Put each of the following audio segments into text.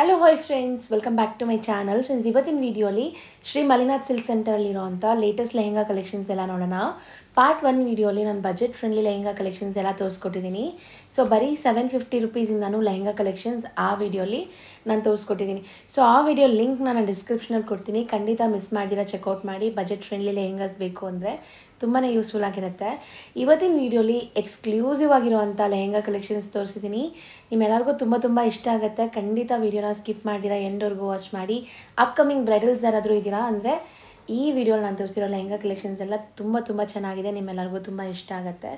Hello hi friends, welcome back to my channel. Friends, ಇವತ್ತಿನ ವಿಡಿಯೋಲಿ Shri Malinath silk ಸೆಂಟರಲ್ಲಿರೋಂಥ latest lehenga collections ಎಲ್ಲ ನೋಡೋಣ. ಪಾರ್ಟ್ 1 ವಿಡಿಯೋಲಿ ನಾನು ಬಜೆಟ್ ಫ್ರೆಂಡ್ಲಿ ಲೆಹೆಂಗಾ ಕಲೆಕ್ಷನ್ಸ್ ಎಲ್ಲ ತೋರಿಸ್ಕೊಟ್ಟಿದ್ದೀನಿ. ಸೊ ಬರೀ 750 ರುಪೀಸಿಂದನೂ ಲೆಹೆಂಗಾ ಕಲೆಕ್ಷನ್ಸ್ ಆ ವಿಡಿಯೋಲಿ ನಾನು ತೋರಿಸ್ಕೊಟ್ಟಿದ್ದೀನಿ. ಸೊ ಆ ವಿಡಿಯೋ ಲಿಂಕ್ ನಾನು ಡಿಸ್ಕ್ರಿಪ್ಷನಲ್ಲಿ ಕೊಡ್ತೀನಿ. ಖಂಡಿತ ಮಿಸ್ ಮಾಡಿದಿರ ಚೆಕ್ಔಟ್ ಮಾಡಿ. ಬಜೆಟ್ ಫ್ರೆಂಡ್ಲಿ ಲೆಹೆಂಗಾಸ್ ಬೇಕು ಅಂದರೆ ತುಂಬಾ ಯೂಸ್ಫುಲ್ ಆಗಿರುತ್ತೆ. ಇವತ್ತಿನ ವೀಡಿಯೋಲಿ ಎಕ್ಸ್ಕ್ಲೂಸಿವ್ ಆಗಿರುವಂಥ ಲೆಹೆಂಗಾ ಕಲೆಕ್ಷನ್ಸ್ ತೋರಿಸಿದ್ದೀನಿ. ನಿಮ್ಮೆಲ್ಲರಿಗೂ ತುಂಬ ಇಷ್ಟ ಆಗುತ್ತೆ. ಖಂಡಿತ ವೀಡಿಯೋನ ಸ್ಕಿಪ್ ಮಾಡ್ದಿರಾ ಎಂಡ್ವರೆಗೂ ವಾಚ್ ಮಾಡಿ. ಅಪ್ಕಮಿಂಗ್ ಬ್ರೈಡಲ್ಸ್ ಯಾರಾದರೂ ಇದ್ದೀರಾ ಅಂದರೆ ಈ ವಿಡಿಯೋಲಿ ನಾನು ತೋರಿಸಿರೋ ಲೆಹೆಂಗಾ ಕಲೆಕ್ಷನ್ಸ್ ಎಲ್ಲ ತುಂಬ ಚೆನ್ನಾಗಿದೆ. ನಿಮ್ಮೆಲ್ಲರಿಗೂ ತುಂಬ ಇಷ್ಟ ಆಗುತ್ತೆ.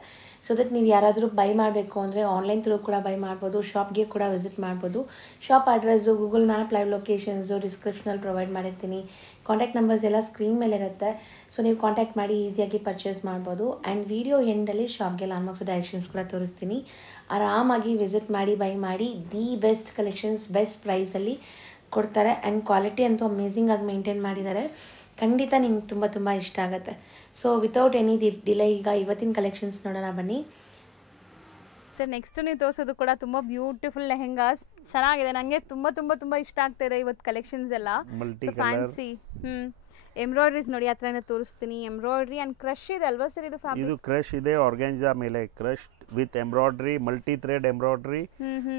ಸೊ ದಟ್ ನೀವು ಯಾರಾದರೂ ಬೈ ಮಾಡಬೇಕು ಅಂದರೆ ಆನ್ಲೈನ್ ಥ್ರೂ ಕೂಡ ಬೈ ಮಾಡ್ಬೋದು, ಶಾಪ್ಗೆ ಕೂಡ ವಿಸಿಟ್ ಮಾಡ್ಬೋದು. Shop address, Google map live locations ಡಿಸ್ಕ್ರಿಪ್ಷನಲ್ಲಿ ಪ್ರೊವೈಡ್ ಮಾಡಿರ್ತೀನಿ. ಕಾಂಟ್ಯಾಕ್ಟ್ ನಂಬರ್ಸ್ ಎಲ್ಲ ಸ್ಕ್ರೀನ್ ಮೇಲೆ ಇರುತ್ತೆ. ಸೊ ನೀವು ಕಾಂಟ್ಯಾಕ್ಟ್ ಮಾಡಿ ಈಸಿಯಾಗಿ ಪರ್ಚೇಸ್ ಮಾಡ್ಬೋದು. ಆ್ಯಂಡ್ ವಿಡಿಯೋ ಎಂಡಲ್ಲಿ ಶಾಪ್ಗೆ ಲಾಂಗ್ ಬಾಕ್ಸ್ ಡೈರೆಕ್ಷನ್ಸ್ ಕೂಡ ತೋರಿಸ್ತೀನಿ. ಆರಾಮಾಗಿ ವಿಸಿಟ್ ಮಾಡಿ ಬೈ ಮಾಡಿ. ದಿ ಬೆಸ್ಟ್ ಕಲೆಕ್ಷನ್ಸ್ ಬೆಸ್ಟ್ ಪ್ರೈಸಲ್ಲಿ ಕೊಡ್ತಾರೆ. ಆ್ಯಂಡ್ ಕ್ವಾಲಿಟಿ ಅಂತೂ ಅಮೇಝಿಂಗ್ ಆಗಿ ಮೇಂಟೈನ್ ಮಾಡಿದ್ದಾರೆ. ಖಂಡಿತ ನಿಮ್ಗೆ ತುಂಬ ಇಷ್ಟ ಆಗುತ್ತೆ. ಸೊ ವಿತೌಟ್ ಎನಿ ಡಿಲೇ ಈಗ ಇವತ್ತಿನ ಕಲೆಕ್ಷನ್ಸ್ ನೋಡೋಣ ಬನ್ನಿ. ಸರ್, ನೆಕ್ಸ್ಟ್ ನೀವು ತೋರಿಸೋದು ಕೂಡ ತುಂಬ ಬ್ಯೂಟಿಫುಲ್ ಲೆಹೆಂಗಾಸ್ ಚೆನ್ನಾಗಿದೆ. ನನಗೆ ತುಂಬ ಇಷ್ಟ ಆಗ್ತಾ ಇದೆ ಇವತ್ತು ಕಲೆಕ್ಷನ್ಸ್ ಎಲ್ಲ. ಫ್ಯಾನ್ಸಿ ಎಂಬ್ರಾಯ್ಡ್ರೀಸ್ ನೋಡಿ, ಹತ್ರದಿಂದ ತೋರಿಸ್ತೀನಿ. ಎಂಬ್ರಾಯ್ಡ್ರಿ ಅಂಡ್ ಕ್ರಶ್ ಇದೆ ಅಲ್ವಾ ಸರ್? ಇದು ಫ್ಯಾಬ್ರಿಕ್ ಇದು ಕ್ರಶ್ ಇದೆ, ಆರ್ಗಾನ್ಜಾ ಮೇಲೆ crush with embroidery, multi thread embroidery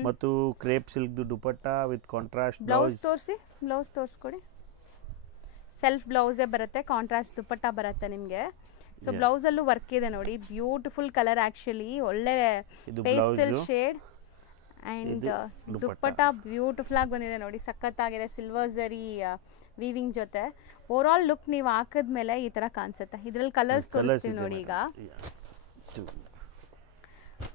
ಮತ್ತು crepe silk dupatta with contrast blouse ತೋರಿಸಿ. ಬ್ಲೌಸ್ ತೋರಿಸ್ಕೊಡಿ. ಸೆಲ್ಫ್ ಬ್ಲೌಸೇ ಬರುತ್ತೆ, ಕಾಂಟ್ರಾಸ್ಟ್ ದುಪಟ್ಟ ಬರುತ್ತೆ ನಿಮಗೆ. ಸೊ ಬ್ಲೌಸಲ್ಲೂ ವರ್ಕ್ ಇದೆ ನೋಡಿ. ಬ್ಯೂಟಿಫುಲ್ ಕಲರ್ ಆ್ಯಕ್ಚುಲಿ, ಒಳ್ಳೆ pastel shade. And dupatta beautiful ಆಗಿ ಬಂದಿದೆ ನೋಡಿ, ಸಖತ್ತಾಗಿದೆ. ಸಿಲ್ವರ್ ಜರಿ ವೀವಿಂಗ್ ಜೊತೆ ಓವರ್ ಆಲ್ ಲುಕ್ ನೀವು ಹಾಕಿದ್ಮೇಲೆ ಈ ಥರ ಕಾಣಿಸುತ್ತೆ. ಇದರಲ್ಲಿ ಕಲರ್ಸ್ ತೋರಿಸ್ತೀವಿ ನೋಡಿ. ಈಗ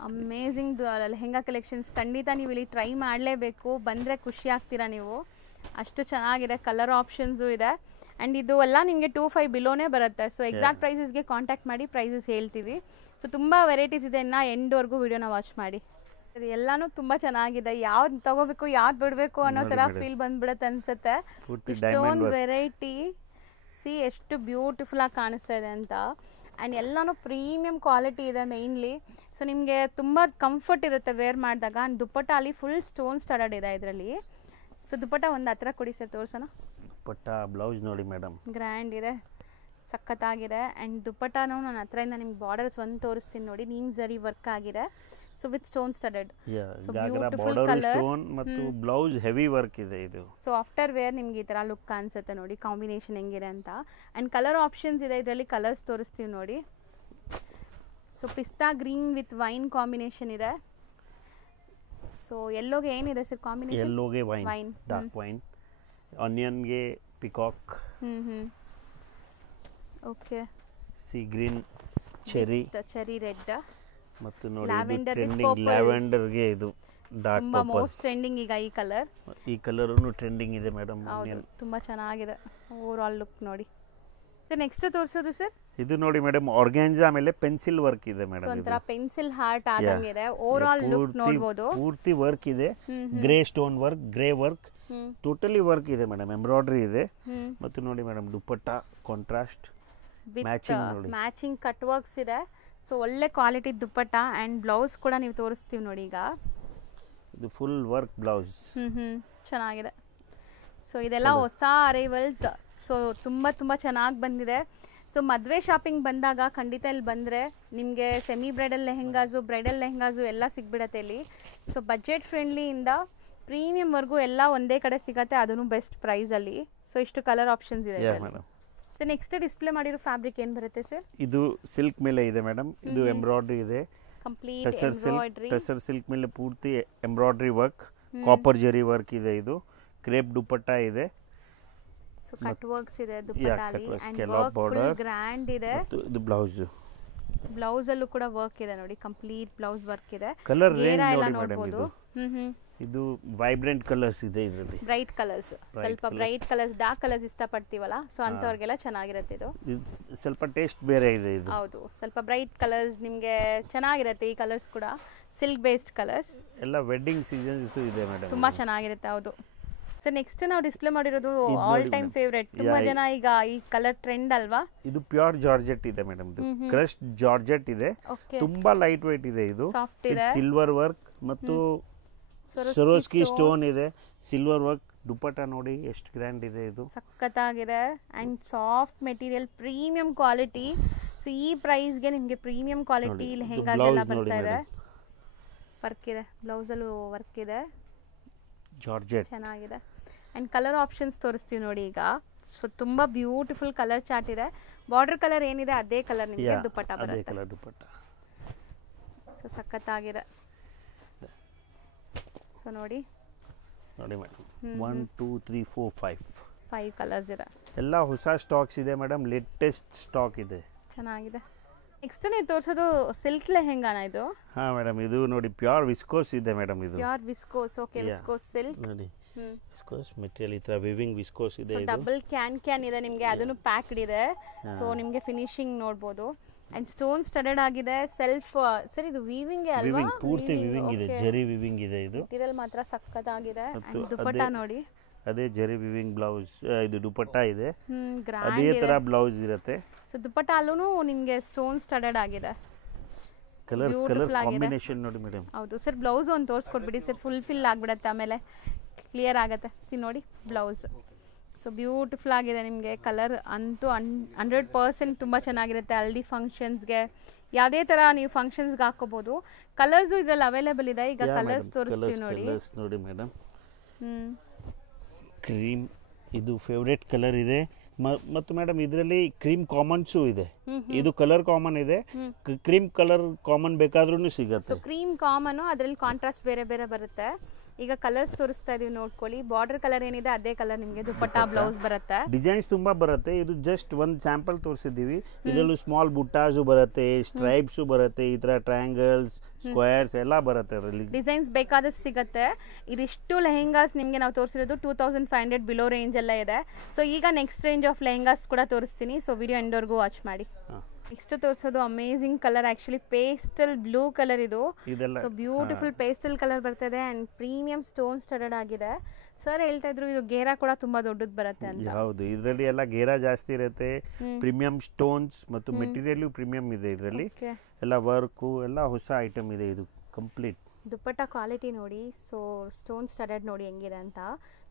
ಅಮೇಝಿಂಗ್ ಲೆಹೆಂಗಾ ಕಲೆಕ್ಷನ್ಸ್. ಖಂಡಿತ ನೀವು ಇಲ್ಲಿ ಟ್ರೈ ಮಾಡಲೇಬೇಕು. ಬಂದರೆ ಖುಷಿ ಆಗ್ತೀರಾ ನೀವು. ಅಷ್ಟು ಚೆನ್ನಾಗಿದೆ. ಕಲರ್ ಆಪ್ಷನ್ಸು ಇದೆ. ಆ್ಯಂಡ್ ಇದು ಎಲ್ಲ ನಿಮಗೆ 25 ಬಿಲೋನೇ ಬರುತ್ತೆ. ಸೊ ಎಕ್ಸಾಕ್ಟ್ ಪ್ರೈಸಸ್ಗೆ ಕಾಂಟ್ಯಾಕ್ಟ್ ಮಾಡಿ, ಪ್ರೈಸಸ್ ಹೇಳ್ತೀವಿ. ಸೊ ತುಂಬ ವೆರೈಟೀಸ್ ಇದೆ. ಇನ್ನು ಎಂಡ್ವರೆಗೂ ವಿಡಿಯೋನ ವಾಚ್ ಮಾಡಿ. ಎಲ್ಲನೂ ತುಂಬ ಚೆನ್ನಾಗಿದೆ. ಯಾವ್ದು ತಗೋಬೇಕು ಯಾವ್ದು ಬಿಡಬೇಕು ಅನ್ನೋ ಥರ ಫೀಲ್ ಬಂದ್ಬಿಡುತ್ತೆ ಅನ್ಸುತ್ತೆ. ಇಷ್ಟೊಂದು ವೆರೈಟಿ ಸಿ ಎಷ್ಟು ಬ್ಯೂಟಿಫುಲ್ ಆಗಿ ಕಾಣಿಸ್ತಾ ಇದೆ ಅಂತ. ಆ್ಯಂಡ್ ಎಲ್ಲನೂ ಪ್ರೀಮಿಯಂ ಕ್ವಾಲಿಟಿ ಇದೆ ಮೇಯ್ನ್ಲಿ. ಸೊ ನಿಮಗೆ ತುಂಬ ಕಂಫರ್ಟ್ ಇರುತ್ತೆ ವೇರ್ ಮಾಡಿದಾಗ. ಆ್ಯಂಡ್ ದುಪ್ಪಟ್ಟ ಅಲ್ಲಿ ಫುಲ್ ಸ್ಟೋನ್ ಸ್ಟಡಡ್ ಇದೆ ಇದರಲ್ಲಿ. ಸೊ ದುಪ್ಪಟ್ಟ ಒಂದು ಹತ್ರ ಕೊಡಿ ಸರ್, ತೋರಿಸೋಣ. ದುಪಟ್ಟ ಬ್ಲೌಸ್ ನೋಡಿ ಮೇಡಮ್, ಗ್ರ್ಯಾಂಡ್ ಇದೆ, ಸಖತ್ತಾಗಿದೆ. ಆ್ಯಂಡ್ ದುಪ್ಪಟ್ಟನೂ ನಾನು ಹತ್ರದಿಂದ ನಿಮ್ಗೆ ಬಾರ್ಡರ್ಸ್ ಒಂದು ತೋರಿಸ್ತೀನಿ ನೋಡಿ. ನೀಮ್ ಜರಿ ವರ್ಕ್ ಆಗಿದೆ. So with stone studded. So beautiful colour ಮತ್ತು ಬ್ಲೌಸ್ ಹೆವಿ ವರ್ಕ್ ಇದೆ ಇದು. ಸೊ ಆಫ್ಟರ್ ವೇರ್ ನಿಮ್ಗೆ ಈ ಥರ ಲುಕ್ ಕಾಣಿಸುತ್ತೆ ನೋಡಿ, ಕಾಂಬಿನೇಷನ್ ಹೆಂಗಿದೆ ಅಂತ. ಆ್ಯಂಡ್ ಕಲರ್ ಆಪ್ಷನ್ಸ್ ಇದೆ ಇದರಲ್ಲಿ. ಕಲರ್ಸ್ ತೋರಿಸ್ತೀವಿ ನೋಡಿ. So pista green with wine combination ಇದೆ. ಸೊ ಎಲ್ಲೋಗೆ ಏನಿದೆ ಸರ್ ಕಾಂಬಿನೇಷನ್? ಎಲ್ಲೋಗೆ ವೈನ್, ಡಾರ್ಕ್ ವೈನ್. ಆನಿಯನ್ಗೆ peacock. Okay. Sea green, cherry red ಮತ್ತು ನೋಡಿ ಟ್ರೆಂಡಿಂಗ್ ಲ್ಯಾವೆಂಡರ್ಗೆ ಇದು ಡಾರ್ಕ್ ತುಂಬಾ ಮೋಸ್ಟ್ ಟ್ರೆಂಡಿಂಗ್ ಈಗ ಈ ಕಲರ್. ಈ ಕಲರ್ನು ಟ್ರೆಂಡಿಂಗ್ ಇದೆ ಮೇಡಮ್. ತುಂಬಾ ಚೆನ್ನಾಗಿದೆ ಓವರ್ ಆಲ್ ಲುಕ್ ನೋಡಿ. ನೆಕ್ಸ್ಟ್ ತೋರಿಸೋದು ಸರ್? ಇದು ನೋಡಿ ಮೇಡಮ್, ಆರ್ಗಾನ್ಜಾ ಮೇಲೆ ಪೆನ್ಸಿಲ್ ವರ್ಕ್ ಇದೆ ಮೇಡಮ್. ಒಂಥರ ಪೆನ್ಸಿಲ್ ಹಾರ್ಟ್ ಆದಂಗಿದೆ. ಓವರ್ ಆಲ್ ಲುಕ್ ನೋಡಬಹುದು. ಪೂರ್ತಿ ವರ್ಕ್ ಇದೆ. Grey stone work, grey work, totally work ಇದೆ ಮೇಡಮ್. ಎಂಬ್ರಾಯ್ಡ್ರಿ ಇದೆ. ಮತ್ತು ನೋಡಿ ಮೇಡಮ್, ದುಪ್ಪಟ್ಟ ಕಾಂಟ್ರಾಸ್ಟ್ ಮ್ಯಾಚಿಂಗ್ ನೋಡಿ, ಮ್ಯಾಚಿಂಗ್ ಕಟ್ ವರ್ಕ್ಸ್ ಇದೆ. ಸೊ ಒಳ್ಳೆ ಕ್ವಾಲಿಟಿ ದುಪ್ಪಟ್ಟ. ಆ್ಯಂಡ್ ಬ್ಲೌಸ್ ಕೂಡ ನೀವು ತೋರಿಸ್ತೀವಿ ನೋಡಿ. ಈಗ ಇದು ಫುಲ್ ವರ್ಕ್ ಬ್ಲೌಸ್. ಚೆನ್ನಾಗಿದೆ. ಸೊ ಇದೆಲ್ಲ ಹೊಸ ಅರೈವಲ್ಸ್. ಸೊ ತುಂಬ ಚೆನ್ನಾಗಿ ಬಂದಿದೆ. ಸೊ ಮದುವೆ ಶಾಪಿಂಗ್ ಬಂದಾಗ ಖಂಡಿತ ಇಲ್ಲಿ ಬಂದರೆ ನಿಮಗೆ ಸೆಮಿ ಬ್ರೈಡಲ್ ಲೆಹೆಂಗಾಸು ಎಲ್ಲ ಸಿಗ್ಬಿಡತ್ತೆ ಇಲ್ಲಿ. ಸೊ ಬಜೆಟ್ ಫ್ರೆಂಡ್ಲಿಯಿಂದ ಪ್ರೀಮಿಯಂವರೆಗೂ ಎಲ್ಲ ಒಂದೇ ಕಡೆ ಸಿಗತ್ತೆ, ಅದನ್ನು ಬೆಸ್ಟ್ ಪ್ರೈಸಲ್ಲಿ. ಸೊ ಇಷ್ಟು ಕಲರ್ ಆಪ್ಷನ್ಸ್ ಇದೆ. ನೆಕ್ಸ್ಟ್ ಡಿಸ್ಪ್ಲೇ ಮಾಡಿರೋ ಫ್ಯಾಬ್ರಿಕ್ ಏನು ಬರುತ್ತೆ ಸರ್? ಇದು ಸಿಲ್ಕ್ ಮೇಲೆ ಇದೆ ಮೇಡಮ್. ಇದು ಎಂಬ್ರಾಯ್ಡ್ರಿ ಇದೆ, ಕಂಪ್ಲೀಟ್ ಎಂಬ್ರಾಯ್ಡ್ರಿ. ಟಸರ್ ಸಿಲ್ಕ್ ಮೇಲೆ ಪೂರ್ತಿ embroidery work, copper zari work ಇದೆ. ಇದು ಕ್ರೇಪ್ ದುಪ್ಪಟ್ಟ ಇದೆ. ಸೊ ಕಟ್ ವರ್ಕ್ಸ್ ಇದೆ ದುಪ್ಪಟ್ಟಲ್ಲಿ. ಅಂಡ್ ವರ್ಕ್ ಫುಲ್ ಗ್ರ್ಯಾಂಡ್ ಇದೆ. ಇದು ಬ್ಲೌಸ್. ಬ್ಲೌಸ್ ಅಲ್ಲೂ ಕೂಡ ವರ್ಕ್ ಇದೆ ನೋಡಿ, ಕಂಪ್ಲೀಟ್ ಬ್ಲೌಸ್ ವರ್ಕ್ ಇದೆ. ಕಲರ್ ರೇಂಜ್ ನೋಡಿ ಮೇಡಮ್. ಇದು ವೈಬ್ರೆಂಟ್ ಕಲರ್ಸ್ ಇದೆ ಇದರಲ್ಲಿ. ಬ್ರೈಟ್ ಕಲರ್ಸ್, ಸ್ವಲ್ಪ ಬ್ರೈಟ್ ಕಲರ್ಸ್, ಡಾರ್ಕ್ ಕಲರ್ಸ್ ಇಷ್ಟಪಡ್ತೀವಲ್ಲ, ಸೊ ಅಂತವ್ರಿಗೆಲ್ಲ ಚೆನ್ನಾಗಿರುತ್ತೆ ಇದು. ಸ್ವಲ್ಪ ಟೇಸ್ಟ್ ಬೇರೆ ಇದೆ ಇದು. ಹೌದು, ಸ್ವಲ್ಪ ಬ್ರೈಟ್ ಕಲರ್ಸ್ ನಿಮಗೆ ಚೆನ್ನಾಗಿರುತ್ತೆ. ಈ ಕಲರ್ಸ್ ಕೂಡ ಸಿಲ್ಕ್ ಬೇಸ್ಡ್ ಕಲರ್ಸ್. ಎಲ್ಲ ವೆಡ್ಡಿಂಗ್ ಸೀಸನ್ಸ್ ಇದೆ ಮೇಡಮ್, ತುಂಬಾ ಚೆನ್ನಾಗಿರುತ್ತೆ. ಹೌದು ಸರ್. ನೆಕ್ಸ್ಟ್ ನಾವು ಡಿಸ್ಪ್ಲೇ ಮಾಡಿರೋದು ಆಲ್ ಟೈಮ್ ಫೇವರೇಟ್. ತುಂಬಾ ಜನ ಈಗ ಈ ಕಲರ್ ಟ್ರೆಂಡ್ ಅಲ್ವಾ? ಇದು ಪ್ಯೂರ್ ಜಾರ್ಜೆಟ್ ಇದೆ ಮೇಡಮ್. ಇದು ಕ್ರಶ್ಡ್ ಜಾರ್ಜೆಟ್ ಇದೆ. ತುಂಬಾ ಲೈಟ್ ವೇಟ್ ಇದೆ. ಇದು ಸಿಲ್ವರ್ ವರ್ಕ್ ಮತ್ತು ಸರೋಸ್ಕಿ ಸ್ಟೋನ್ ಇದೆ, ಸಿಲ್ವರ್ ವರ್ಕ್, ದುಪ್ಪಟ್ಟ ನೋಡಿ ಎಷ್ಟು ಗ್ರ್ಯಾಂಡ್ ಇದೆ ಇದು. ಸಖತ್ತಾಗಿದೆ and soft material, premium quality. So ಈ ಪ್ರೈಸ್ಗೆ ನಿಮಗೆ ಪ್ರೀಮಿಯಂ ಕ್ವಾಲಿಟಿ ಲೆಹೆಂಗಾಸ್ ಬರ್ತಾ ಇದೆ. ವರ್ಕ್ ಇದೆ, ಬ್ಲೌಸಲ್ಲೂ ವರ್ಕ್ ಇದೆ, ಜಾರ್ಜೆಟ್ ಚೆನ್ನಾಗಿದೆ. ಆ್ಯಂಡ್ ಕಲರ್ ಆಪ್ಷನ್ಸ್ ತೋರಿಸ್ತೀವಿ ನೋಡಿ ಈಗ. ಸೊ ತುಂಬ ಬ್ಯೂಟಿಫುಲ್ ಕಲರ್ ಚಾರ್ಟ್ ಇದೆ. ಬಾರ್ಡರ್ ಕಲರ್ ಏನಿದೆ ಅದೇ ಕಲರ್ ನಿಮಗೆ ದುಪ್ಪಟ್ಟ ಬರುತ್ತೆ. ಕಲರ್ ದುಪ್ಪಟ್ಟ. ಸೊ ಸಖತ್ತಾಗಿದೆ. ಸೊ ನೋಡಿ ಮೇಡಮ್ 1 2 3 4 5 ಕಲರ್ಸ್ ಇದೆ. ಎಲ್ಲ ಹೊಸ ಸ್ಟಾಕ್ಸ್ ಇದೆ ಮೇಡಮ್, ಲೇಟೆಸ್ಟ್ ಸ್ಟಾಕ್ ಇದೆ, ಚೆನ್ನಾಗಿದೆ. ನೆಕ್ಸ್ಟ್ ನೀವು ತೋರಿಸೋದು ಸಿಲ್ಕ್ ಲೆಹೆಂಗಾನ ಇದು? ಹಾಂ ಮೇಡಮ್, ಇದು ನೋಡಿ ಪ್ಯೂರ್ ವಿಸ್ಕೋಸ್ ಇದೆ ಮೇಡಮ್. ಇದು pure viscose. Okay, viscose silk ನೋಡಿ, ವಿಸ್ಕೋಸ್ ಮೆಟೀರಿಯಲ್ ಈ ಥರ ವಿವಿಂಗ್ ವಿಸ್ಕೋಸ್ ಇದೆ. ಡಬಲ್ ಕ್ಯಾನ್ ಇದೆ ನಿಮಗೆ, ಅದನ್ನು ಪ್ಯಾಕ್ಡ್ ಇದೆ. ಸೊ ನಿಮಗೆ ಫಿನಿಶಿಂಗ್ ನೋಡ್ಬೋದು. ಅಂಡ್ ಸ್ಟೋನ್ ಸ್ಟಡೆಡ್ ಆಗಿದೆ. ಸೆಲ್ಫ್ ಸರ್ ಇದು ವೀವಿಂಗ್ ಅಲ್ವಾ? ಪೂರ್ತಿ ವಿವಿಂಗ್ ಇದೆ, ಜರಿ ವಿವಿಂಗ್ ಇದೆ. ಇದು ಮೆಟೀರಿಯಲ್ ಮಾತ್ರ ಸಖತ್ತಾಗಿದೆ. ಅಂಡ್ ದುಪ್ಪಟ್ಟ ನೋಡಿ, ಅದೇ ಜರಿ ವಿವಿಂಗ್ ಬ್ಲೌಸ್, ಇದು ದುಪ್ಪಟ್ಟ ಇದೆ, ಗ್ರ್ಯಾಂಡ್ ಅದೇ ತರ ಬ್ಲೌಸ್ ಇರುತ್ತೆ. ಸೊ ದುಪ್ಪಟ್ಟ ಅಲ್ಲೂ ನಿಮಗೆ ಸ್ಟೋನ್ ಸ್ಟಡೆಡ್ ಆಗಿದೆ. ಕಲರ್ ಕಾಂಬಿನೇಷನ್ ನೋಡಿ ಮೇಡಮ್. ಹೌದು ಸರ್, ಬ್ಲೌಸ್ ಒಂದು ತೋರಿಸ್ಕೊಟ್ಬಿಡಿ ಸರ್, ಫುಲ್ ಆಗಿಬಿಡುತ್ತೆ, ಆಮೇಲೆ ಕ್ಲಿಯರ್ ಆಗುತ್ತೆ ನೋಡಿ ಬ್ಲೌಸ್. ಸೊ ಬ್ಯೂಟಿಫುಲ್ ಆಗಿದೆ ನಿಮಗೆ. ಕಲರ್ ಅಂತೂ 100% ತುಂಬ ಚೆನ್ನಾಗಿರುತ್ತೆ. ಹಲ್ದಿ ಫಂಕ್ಷನ್ಸ್ಗೆ ಯಾವುದೇ ಥರ ನೀವು ಫಂಕ್ಷನ್ಸ್ಗೆ ಹಾಕೋಬೋದು. ಕಲರ್ಸು ಇದರಲ್ಲಿ ಅವೈಲೇಬಲ್ ಇದೆ. ಈಗ ಕಲರ್ಸ್ ತೋರಿಸ್ತೀವಿ ನೋಡಿ ಮೇಡಮ್. ಕ್ರೀಮ್ ಇದು ಫೇವ್ರೇಟ್ ಕಲರ್ ಇದೆ. ಮತ್ತು ಮೇಡಮ್ ಇದರಲ್ಲಿ ಕ್ರೀಮ್ ಕಾಮನ್ಸು ಇದೆ. ಇದು ಕಲರ್ ಕಾಮನ್ ಇದೆ, ಕ್ರೀಮ್ ಕಲರ್ ಕಾಮನ್ ಬೇಕಾದ್ರೂ ಸಿಗುತ್ತೆ. ಸೊ ಕ್ರೀಮ್ ಕಾಮನ್, ಅದರಲ್ಲಿ ಕಾಂಟ್ರಾಸ್ಟ್ ಬೇರೆ ಬೇರೆ ಬರುತ್ತೆ. ಈಗ ಕಲರ್ಸ್ ತೋರಿಸ್ತಾ ಇದೀವಿ ನೋಡ್ಕೊಳ್ಳಿ. ಬಾರ್ಡರ್ ಕಲರ್ ಏನಿದೆ ಅದೇ ಕಲರ್ ನಿಮಗೆ ದುಪ್ಪಟ್ಟ ಬ್ಲೌಸ್ ಬರುತ್ತೆ. ಡಿಸೈನ್ಸ್ ತುಂಬಾ ಬರುತ್ತೆ. ಇದು ಜಸ್ಟ್ ಒಂದು ಸ್ಯಾಂಪಲ್ ತೋರಿಸಿದ್ದೀವಿ. ಇದರಲ್ಲೂ ಸ್ಮಾಲ್ ಬುಟ್ಟಾಸು ಬರುತ್ತೆ, ಸ್ಟ್ರೈಪ್ಸು ಬರುತ್ತೆ, ಈ ತರ ಟ್ರಯಾಂಗಲ್ಸ್, ಸ್ಕ್ವೇರ್ಸ್ ಎಲ್ಲ ಬರುತ್ತೆ. ಅದರಲ್ಲಿ ಡಿಸೈನ್ಸ್ ಬೇಕಾದಷ್ಟು ಸಿಗುತ್ತೆ. ಇದಿಷ್ಟು ಲೆಹೆಂಗಾಸ್ ನಿಮಗೆ ನಾವು ತೋರಿಸಿರೋದು 2500 ಬಿಲೋ ರೇಂಜ್ ಎಲ್ಲ ಇದೆ. ಸೊ ಈಗ ನೆಕ್ಸ್ಟ್ ರೇಂಜ್ ಆಫ್ ಲೆಹೆಂಗಾಸ್ ಕೂಡ ತೋರಿಸ್ತೀನಿ. ಸೊ ವಿಡಿಯೋ ಎಂಡ್ವರೆಗೂ ವಾಚ್ ಮಾಡಿ. ನೆಕ್ಸ್ಟ್ ತೋರಿಸೋದು amazing colour, actually pastel blue colour ಇದು. ಸೊ ಬ್ಯೂಟಿಫುಲ್ ಪೇಸ್ಟಲ್ ಕಲರ್ ಬರ್ತದೆ ಅಂಡ್ ಪ್ರೀಮಿಯಂ ಸ್ಟೋನ್ ಸ್ಟಡೆಡ್ ಆಗಿದೆ. ಸರ್ ಹೇಳ್ತಾ ಇದ್ರು ಇದು ಗೇರಾ ಕೂಡ ತುಂಬಾ ದೊಡ್ಡದು ಬರುತ್ತೆ ಅಂತ. ಹೌದು, ಇದರಲ್ಲಿ ಎಲ್ಲ ಗೇರಾ ಜಾಸ್ತಿ ಇರುತ್ತೆ, ಪ್ರೀಮಿಯಂ ಸ್ಟೋನ್ಸ್ ಮತ್ತು ಮೆಟೀರಿಯಲ್ ಪ್ರೀಮಿಯಂ ಇದೆ. ಇದರಲ್ಲಿ ಎಲ್ಲ ವರ್ಕು ಎಲ್ಲ ಹೊಸ ಐಟಮ್ ಇದೆ. ಇದು ಕಂಪ್ಲೀಟ್ ದುಪ್ಪಟ್ಟ ಕ್ವಾಲಿಟಿ ನೋಡಿ. ಸೊ ಸ್ಟೋನ್ ಸ್ಟಡೆಡ್ ನೋಡಿ ಹೆಂಗಿದೆ ಅಂತ.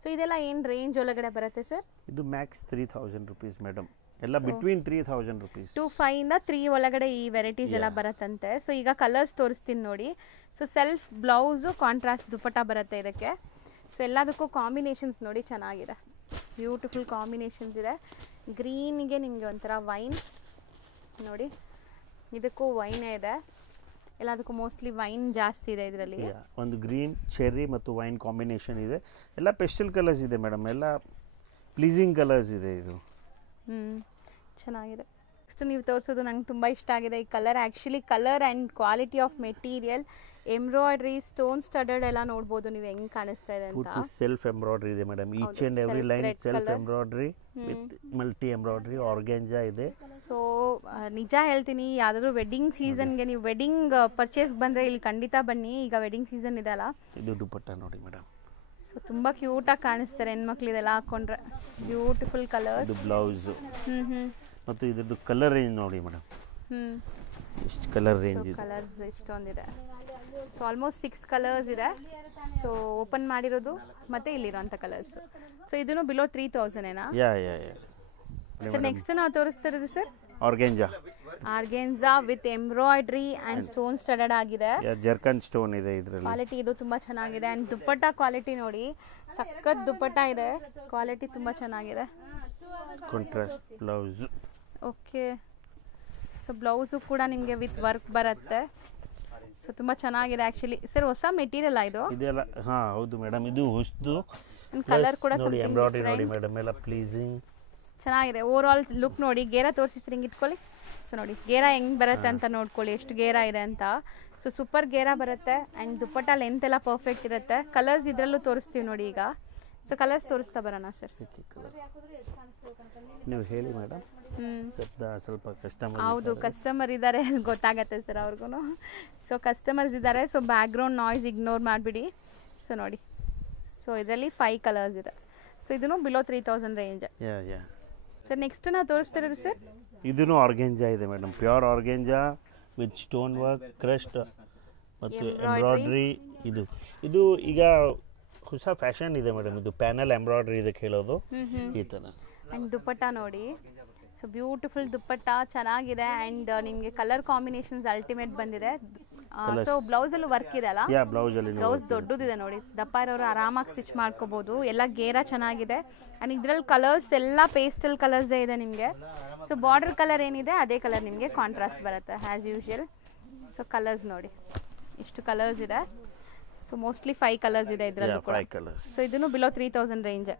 ಸೊ ಇದೆಲ್ಲ ಏನು ರೇಂಜ್ ಒಳಗಡೆ ಬರುತ್ತೆ ಸರ್? ಇದು ಮ್ಯಾಕ್ಸ್ 3000 ರುಪೀಸ್ ಮೇಡಮ್. ಎಲ್ಲ ಬಿಟ್ವೀನ್ 3000 ರುಪೀಸ್ ಟು 5 ಇಂದ 3 ಒಳಗಡೆ ಈ ವೆರೈಟೀಸ್ ಎಲ್ಲ ಬರುತ್ತಂತೆ. ಸೊ ಈಗ ಕಲರ್ಸ್ ತೋರಿಸ್ತೀನಿ ನೋಡಿ. ಸೊ ಸೆಲ್ಫ್ ಬ್ಲೌಸು, ಕಾಂಟ್ರಾಸ್ಟ್ ದುಪ್ಪಟ್ಟ ಬರುತ್ತೆ ಇದಕ್ಕೆ. ಸೊ ಎಲ್ಲದಕ್ಕೂ ಕಾಂಬಿನೇಷನ್ಸ್ ನೋಡಿ ಚೆನ್ನಾಗಿದೆ, ಬ್ಯೂಟಿಫುಲ್ ಕಾಂಬಿನೇಷನ್ಸ್ ಇದೆ. ಗ್ರೀನಿಗೆ ನಿಮಗೆ ಒಂಥರ ವೈನ್ ನೋಡಿ, ಇದಕ್ಕೂ ವೈನೇ ಇದೆ. ಎಲ್ಲದಕ್ಕೂ ಮೋಸ್ಟ್ಲಿ ವೈನ್ ಜಾಸ್ತಿ ಇದೆ ಇದರಲ್ಲಿ. ಒಂದು ಗ್ರೀನ್, ಚೆರ್ರಿ ಮತ್ತು ವೈನ್ ಕಾಂಬಿನೇಷನ್ ಇದೆ. ಎಲ್ಲ ಪೆಸ್ಟಲ್ ಕಲರ್ಸ್ ಇದೆ ಮೇಡಮ್, ಎಲ್ಲ ಪ್ಲೀಸಿಂಗ್ ಕಲರ್ಸ್ ಇದೆ. ಇದು ಚೆನ್ನಾಗಿದೆ. ನೆಕ್ಸ್ಟ್ ನೀವು ತೋರಿಸೋದು ನಂಗೆ ತುಂಬ ಇಷ್ಟ ಆಗಿದೆ ಈ colour. Actually colour and quality of material, embroidery, stone studded ಎಲ್ಲ ನೋಡ್ಬೋದು ನೀವು ಹೆಂಗೆ ಕಾಣಿಸ್ತಾ ಇದೆ ಅಂತ. ಸೆಲ್ಫ್ ಎಂಬ್ರಾಯ್ಡ್ರಿ ಇದೆ madam. Each and every line self embroidery with multi embroidery, organza ಇದೆ. ಸೊ ನಿಜ ಹೇಳ್ತೀನಿ, ಯಾವುದಾದ್ರು ವೆಡ್ಡಿಂಗ್ ಸೀಸನ್ಗೆ ನೀವು ವೆಡ್ಡಿಂಗ್ ಪರ್ಚೇಸ್ ಬಂದರೆ ಇಲ್ಲಿ ಖಂಡಿತ ಬನ್ನಿ. ಈಗ ವೆಡ್ಡಿಂಗ್ ಸೀಸನ್ ಇದೆ ಅಲ್ಲ. ಇದು ದುಪ್ಪಟ್ಟ ನೋಡಿ ಮೇಡಮ್. ಸೊ ತುಂಬ ಕ್ಯೂಟಾಗಿ ಕಾಣಿಸ್ತಾರೆ ಹೆಣ್ಮಕ್ಳು ಇದೆಲ್ಲ ಹಾಕೊಂಡ್ರೆ. Beautiful colours. ಇದು ಬ್ಲೌಸ್ ಮತ್ತು ಇದ್ರದ್ದು ಕಲರ್ ರೇಂಜ್ ನೋಡಿ ಮೇಡಮ್. ಇಷ್ಟು ಕಲರ್ ರೇಂಜ್ ಇದೆ. ಕಲರ್ಸ್ ಇಷ್ಟೊಂದಿದೆ. ಸೊ ಆಲ್ಮೋಸ್ಟ್ 6 ಕಲರ್ಸ್ ಇದೆ. ಸೊ ಓಪನ್ ಮಾಡಿರೋದು ಮತ್ತೆ ಇಲ್ಲಿರೋಂಥ ಕಲರ್ಸ್. ಸೊ ಇದನ್ನು ಬಿಲೋ 3000 ಏನಾ? ಯಾ. ಸರ್ ನೆಕ್ಸ್ಟ್ ನಾವು ತೋರಿಸ್ತಾ ಇರೋದು sir organza with embroidery and stone studded ಆಗಿದೆ. ಜರ್ಕನ್ ಸ್ಟೋನ್ ಇದೆ ಇದರಲ್ಲಿ. ಕ್ವಾಲಿಟಿ ಇದು ತುಂಬಾ ಚೆನ್ನಾಗಿದೆ. ಅಂಡ್ ದುಪ್ಪಟ್ಟ ಕ್ವಾಲಿಟಿ ನೋಡಿ, ಸಖತ್ ದುಪ್ಪಟ್ಟ ಇದೆ, ಕ್ವಾಲಿಟಿ ತುಂಬಾ ಚೆನ್ನಾಗಿದೆ. Contrast blouse. Okay. So blouse ಕೂಡ ನಿಮಗೆ ವಿತ್ ವರ್ಕ್ ಬರುತ್ತೆ. ಸೊ ತುಂಬಾ ಚೆನ್ನಾಗಿದೆ ಆಕ್ಚುಲಿ. ಸರ್ ಹೊಸ ಮೆಟೀರಿಯಲ್ ಇದು? ಇದೆಲ್ಲ ಹೌದು ಮೇಡಮ್, ಇದು ಹೊಸದು. ಕಲರ್ ಕೂಡ ನೋಡಿ ಎಂಬ್ರಾಯ್ಡ್ರಿ ನೋಡಿ ಮೇಡಮ್, ಎಲ್ಲ ಪ್ಲೀಸಿಂಗ್ ಚೆನ್ನಾಗಿದೆ. ಓವರ್ ಆಲ್ ಲುಕ್ ನೋಡಿ. ಗೇರಾ ತೋರಿಸಿ ಸರ್, ಹಿಂಗೆ ಇಟ್ಕೊಳ್ಳಿ. ಸೊ ನೋಡಿ ಗೇರಾ ಹೆಂಗೆ ಬರುತ್ತೆ ಅಂತ ನೋಡ್ಕೊಳ್ಳಿ, ಎಷ್ಟು ಗೇರಾ ಇದೆ ಅಂತ. ಸೊ ಸೂಪರ್ ಗೇರಾ ಬರುತ್ತೆ ಆ್ಯಂಡ್ ದುಪ್ಪಟ್ಟ ಲೆಂತ್ ಎಲ್ಲ ಪರ್ಫೆಕ್ಟ್ ಇರುತ್ತೆ. ಕಲರ್ಸ್ ಇದರಲ್ಲೂ ತೋರಿಸ್ತೀವಿ ನೋಡಿ ಈಗ. ಸೊ ಕಲರ್ಸ್ ತೋರಿಸ್ತಾ ಬರೋಣ ಸರ್. ನೀವು ಹೇಳಿ ಮೇಡಮ್. ಸ್ವಲ್ಪ ಕಸ್ಟಮರ್. ಹೌದು, ಕಸ್ಟಮರ್ ಇದ್ದಾರೆ, ಗೊತ್ತಾಗತ್ತೆ ಸರ್ ಅವ್ರಿಗೂ. ಸೊ ಕಸ್ಟಮರ್ಸ್ ಇದ್ದಾರೆ. ಸೊ ಬ್ಯಾಕ್ಗ್ರೌಂಡ್ ನಾಯ್ಸ್ ಇಗ್ನೋರ್ ಮಾಡಿಬಿಡಿ. ಸೊ ನೋಡಿ, ಸೊ ಇದರಲ್ಲಿ 5 ಕಲರ್ಸ್ ಇದೆ. ಸೊ ಇದನ್ನು ಬಿಲೋ 3000 ರೇಂಜ್. ಸರ್ ನೆಕ್ಸ್ಟ್ ನಾವು ತೋರಿಸ್ತಿರೋದು ಸರ್, ಇದೂ ಆರ್ಗೆಂಜಾ ಇದೆ madam. Pure organza with stone work, crust ಮತ್ತು ಎಂಬ್ರಾಯ್ಡ್ರಿ ಇದು ಇದು ಈಗ ಹೊಸ ಫ್ಯಾಷನ್ ಇದೆ ಮೇಡಮ್, ಇದು ಪ್ಯಾನಲ್ ಎಂಬ್ರಾಯ್ಡ್ರಿ ಇದಕ್ಕೆ ಹೇಳೋದು ಈ ಥರ. ಆ್ಯಂಡ್ ದುಪ್ಪಟ್ಟ ನೋಡಿ, ಸೊ ಬ್ಯೂಟಿಫುಲ್ ದುಪ್ಪಟ್ಟ ಚೆನ್ನಾಗಿದೆ. ಆ್ಯಂಡ್ ನಿಮಗೆ ಕಲರ್ ಕಾಂಬಿನೇಷನ್ಸ್ ಅಲ್ಟಿಮೇಟ್ ಬಂದಿದೆ. ಸೊ ಬ್ಲೌಸಲ್ಲೂ ವರ್ಕ್ ಇದೆ ಅಲ್ಲ? ಬ್ಲೌಸ್ ದೊಡ್ಡದಿದೆ ನೋಡಿ, ದಪ್ಪ ಇರೋರು ಆರಾಮಾಗಿ ಸ್ಟಿಚ್ ಮಾಡ್ಕೋಬೋದು. ಎಲ್ಲ ಗೇರ ಚೆನ್ನಾಗಿದೆ. ಆ್ಯಂಡ್ ಇದರಲ್ಲಿ ಕಲರ್ಸ್ ಎಲ್ಲ ಪೇಸ್ಟಲ್ ಕಲರ್ಸೇ ಇದೆ ನಿಮಗೆ. ಸೊ ಬಾರ್ಡರ್ ಕಲರ್ ಏನಿದೆ ಅದೇ ಕಲರ್ ನಿಮಗೆ ಕಾಂಟ್ರಾಸ್ಟ್ ಬರುತ್ತೆ ಆ್ಯಸ್ ಯೂಶುವಲ್. ಸೊ ಕಲರ್ಸ್ ನೋಡಿ, ಇಷ್ಟು ಕಲರ್ಸ್ ಇದೆ. ಸೊ ಮೋಸ್ಟ್ಲಿ 5 ಕಲರ್ಸ್ ಇದೆ ಇದರಲ್ಲೂ ಕೂಡ. ಸೊ ಇದನ್ನು ಬಿಲೋ 3000 ರೇಂಜ್.